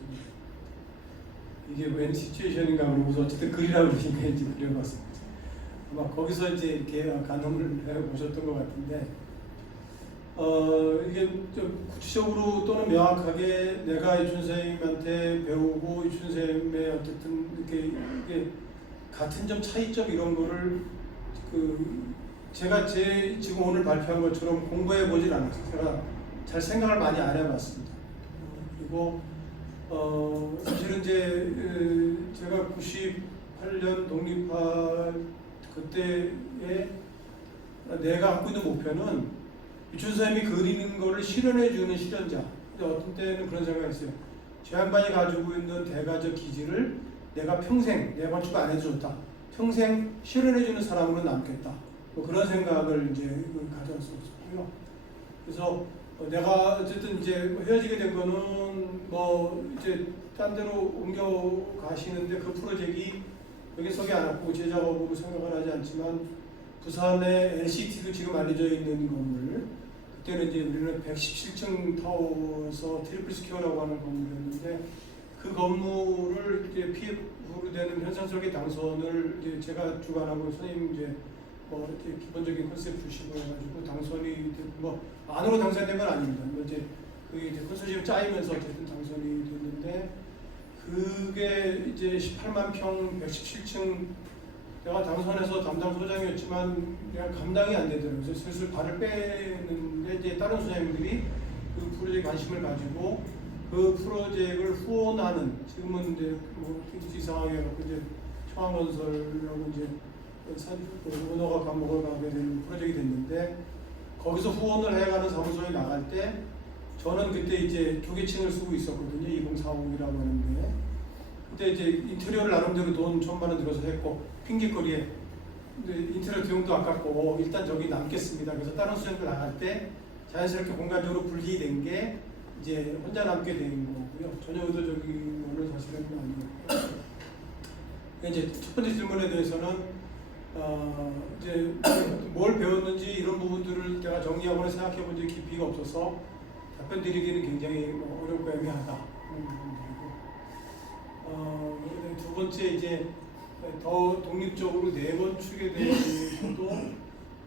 이게 웬 시츄에이션인가 그러고서 어쨌든 그리라고 그러니까 이제 그려봤습니다. 아마 거기서 이제 이렇게 가늠을 해보셨던 것 같은데 이게 좀 구체적으로 또는 명확하게 내가 이춘 선생님한테 배우고 이춘 선생님의 어쨌든 이게 같은 점 차이점 이런 거를 제가 지금 오늘 발표한 것처럼 공부해 보질 않았어요. 제가 잘 생각을 많이 안 해봤습니다. 그리고 사실은 이제 제가 98년 독립할 그때에 내가 갖고 있는 목표는 이춘 선생님이 그리는 거를 실현해주는 실현자. 근데 어떤 때는 그런 생각이 있어요. 저 양반이 가지고 있는 대가적 기질을 내가 평생 내 건축 안 해줬다. 평생 실현해주는 사람으로 남겠다. 뭐 그런 생각을 이제 가졌었고요. 그래서 내가 어쨌든 이제 헤어지게 된 거는 뭐 이제 딴 데로 옮겨 가시는데 그 프로젝트이 여기 서기 않았고 제 작업으로 생각을 하지 않지만 부산의 LCT도 지금 알려져 있는 건물, 그때는 이제 우리는 117층 타워에서 트리플 스퀘어라고 하는 건물이었는데 그 건물을 이제 PF로 되는 현상설계 당선을 이제 제가 주관하고 선생님 이제 뭐 이렇게 기본적인 컨셉 주시고 해가지고 당선이 뭐 안으로 당선된 건 아닙니다. 뭐 이제 그게 이제 컨소시엄 짜이면서 어쨌든 당선이 됐는데 그게 이제 18만 평 117층 내가 당선해서 담당 소장이었지만 내가 감당이 안 되더라고요. 그래서 슬슬 발을 빼는데 이제 다른 소장님들이 그 프로젝트에 관심을 가지고 그 프로젝트를 후원하는 지금은 이제 뭐 이상하게 갖고 이제 청와건설하고 이제 오너가 감옥을 가게 되는 프로젝트가 됐는데 거기서 후원을 해가는 사무소에 나갈 때 저는 그때 이제 조개층을 쓰고 있었거든요. 2040이라고 하는데 그때 이제 인테리어를 나름대로 돈 1,000만 원 들어서 했고 핑계거리에 근데 인테리어 비용도 아깝고 일단 저기 남겠습니다. 그래서 다른 수장들 나갈 때 자연스럽게 공간적으로 분리된 게 이제 혼자 남게 된 거고요. 전혀 의도적인 거는 사실은 아니었고 이제 첫 번째 질문에 대해서는 이제 뭘 배웠는지 이런 부분들을 제가 정리하거나 생각해 본 적이 깊이가 없어서 답변 드리기는 굉장히 어렵고 애매하다. 두 번째 이제 더 독립적으로 내 건축에 대해서도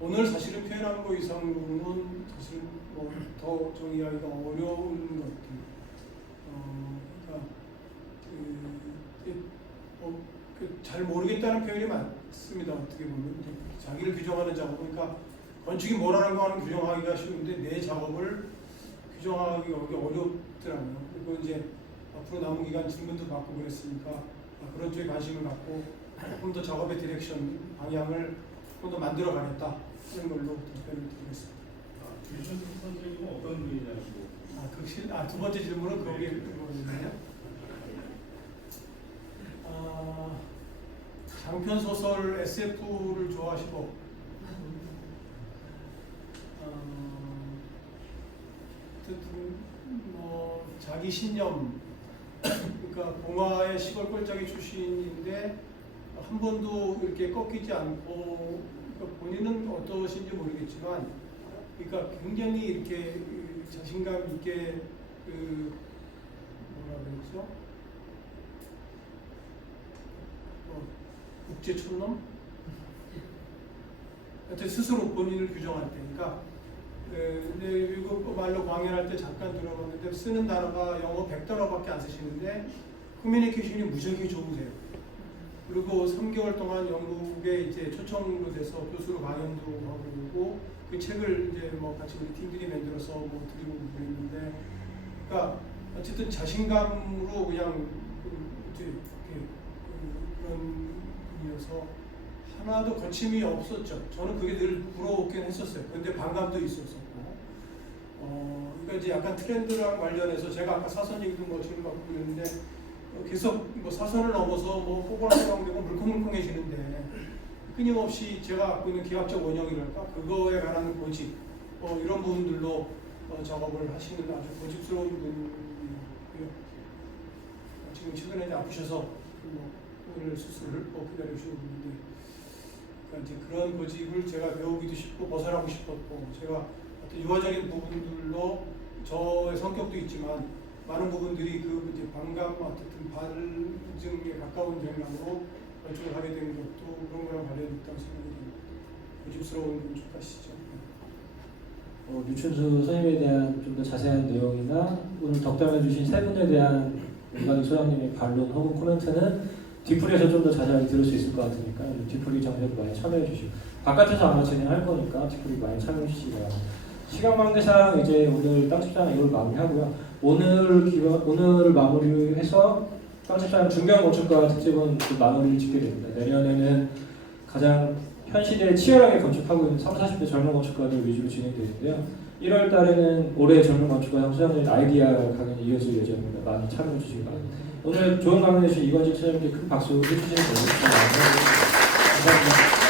오늘 사실은 표현하는 거 이상으로는 사실은 뭐 더 정의하기가 어려운 것 같아요. 그러니까 잘 모르겠다는 표현이 많습니다. 어떻게 보면 자기를 규정하는 작업, 그러니까 건축이 뭐라는 거 하는 규정하기가 쉬운데 내 작업을 규정하기가 어렵더라고요. 그리고 이제 앞으로 남은 기간 질문도 받고 그랬으니까 그런 쪽에 관심을 갖고 조금 더 작업의 디렉션 방향을 조금 더 만들어 가겠다 하는 걸로 답변을 드리겠습니다. 유천석 선생님은 어떤 분이냐고. 두 번째 질문은 거기에 그거거든요. 장편 소설 SF를 좋아하시고 어쨌든 뭐 자기 신념 그러니까 봉화의 시골 꼴짜기 출신인데 한 번도 이렇게 꺾이지 않고 그러니까 본인은 어떠신지 모르겠지만 그러니까 굉장히 이렇게 자신감 있게 뭐라 그랬죠? 국제 촌놈? 하여튼 스스로 본인을 규정할 때, 그러니까 미국 말로 강연할 때 잠깐 들어봤는데 쓰는 단어가 영어 100단어밖에 안 쓰시는데 커뮤니케이션이 무지하게 좋으세요. 그리고 3개월 동안 영국에 이제 초청으로 돼서 교수로 강연도 하고 그러고 그 책을 이제 뭐 같이 우리 팀들이 만들어서 뭐 드리고 그랬는데, 그러니까 어쨌든 자신감으로 그냥 그런 분이어서 하나도 거침이 없었죠. 저는 그게 늘 부러웠긴 했었어요. 그런데 반감도 있었었고, 그러니까 이제 약간 트렌드랑 관련해서 제가 아까 사선 얘기도 뭐 지금 갖고 그랬는데 계속 뭐 사선을 넘어서 뭐 뽀글뽀글 되고 물컹물컹해지는데 끊임없이 제가 갖고 있는 기하학적 원형이랄까 그거에 관한 고집 이런 부분들로 작업을 하시는 아주 고집스러운 분이고요. 있고요. 지금 최근에 이제 아프셔서 뭐 오늘 수술을 기다리시고 있는데, 그러니까 이제 그런 고집을 제가 배우기도 쉽고 벗어나고 싶었고, 제가 어떤 유아적인 부분들로 저의 성격도 있지만 많은 부분들이 그 이제 반감, 어쨌든 반증에 가까운 경향으로 건축을 하게 되는 것도 그런 거랑 관련있다고 생각이 듭니다. 고집스러운 건축가시죠. 류춘수 선생님에 대한 좀 더 자세한 내용이나 오늘 덕담해 주신 세 분에 대한 이광희 소장님의 반론 혹은 코멘트는 뒤풀이에서 좀 더 자세하게 들을 수 있을 것 같으니까 뒤풀이 장면도 많이 참여해 주시고, 바깥에서 아마 진행할 거니까 뒤풀이 많이 참여해 주시기 바랍니다. 시간 관계상 이제 오늘 땅집사랑 이걸 마무리하고요. 오늘을 마무리해서 땅집사랑 중견 건축가 특집은 또 마무리를 짓게 됩니다. 내년에는 가장 현 시대에 치열하게 건축하고 있는 30, 40대 젊은 건축가들 위주로 진행되는데요. 1월 달에는 올해 젊은 건축가 형 소장님 아이디어 강연이 이어질 예정입니다. 많이 참여해 주시기 바랍니다. 오늘 좋은 강연 해주신 이관직 소장님께 큰 박수 해주시면 되겠습니다. 감사합니다. 네.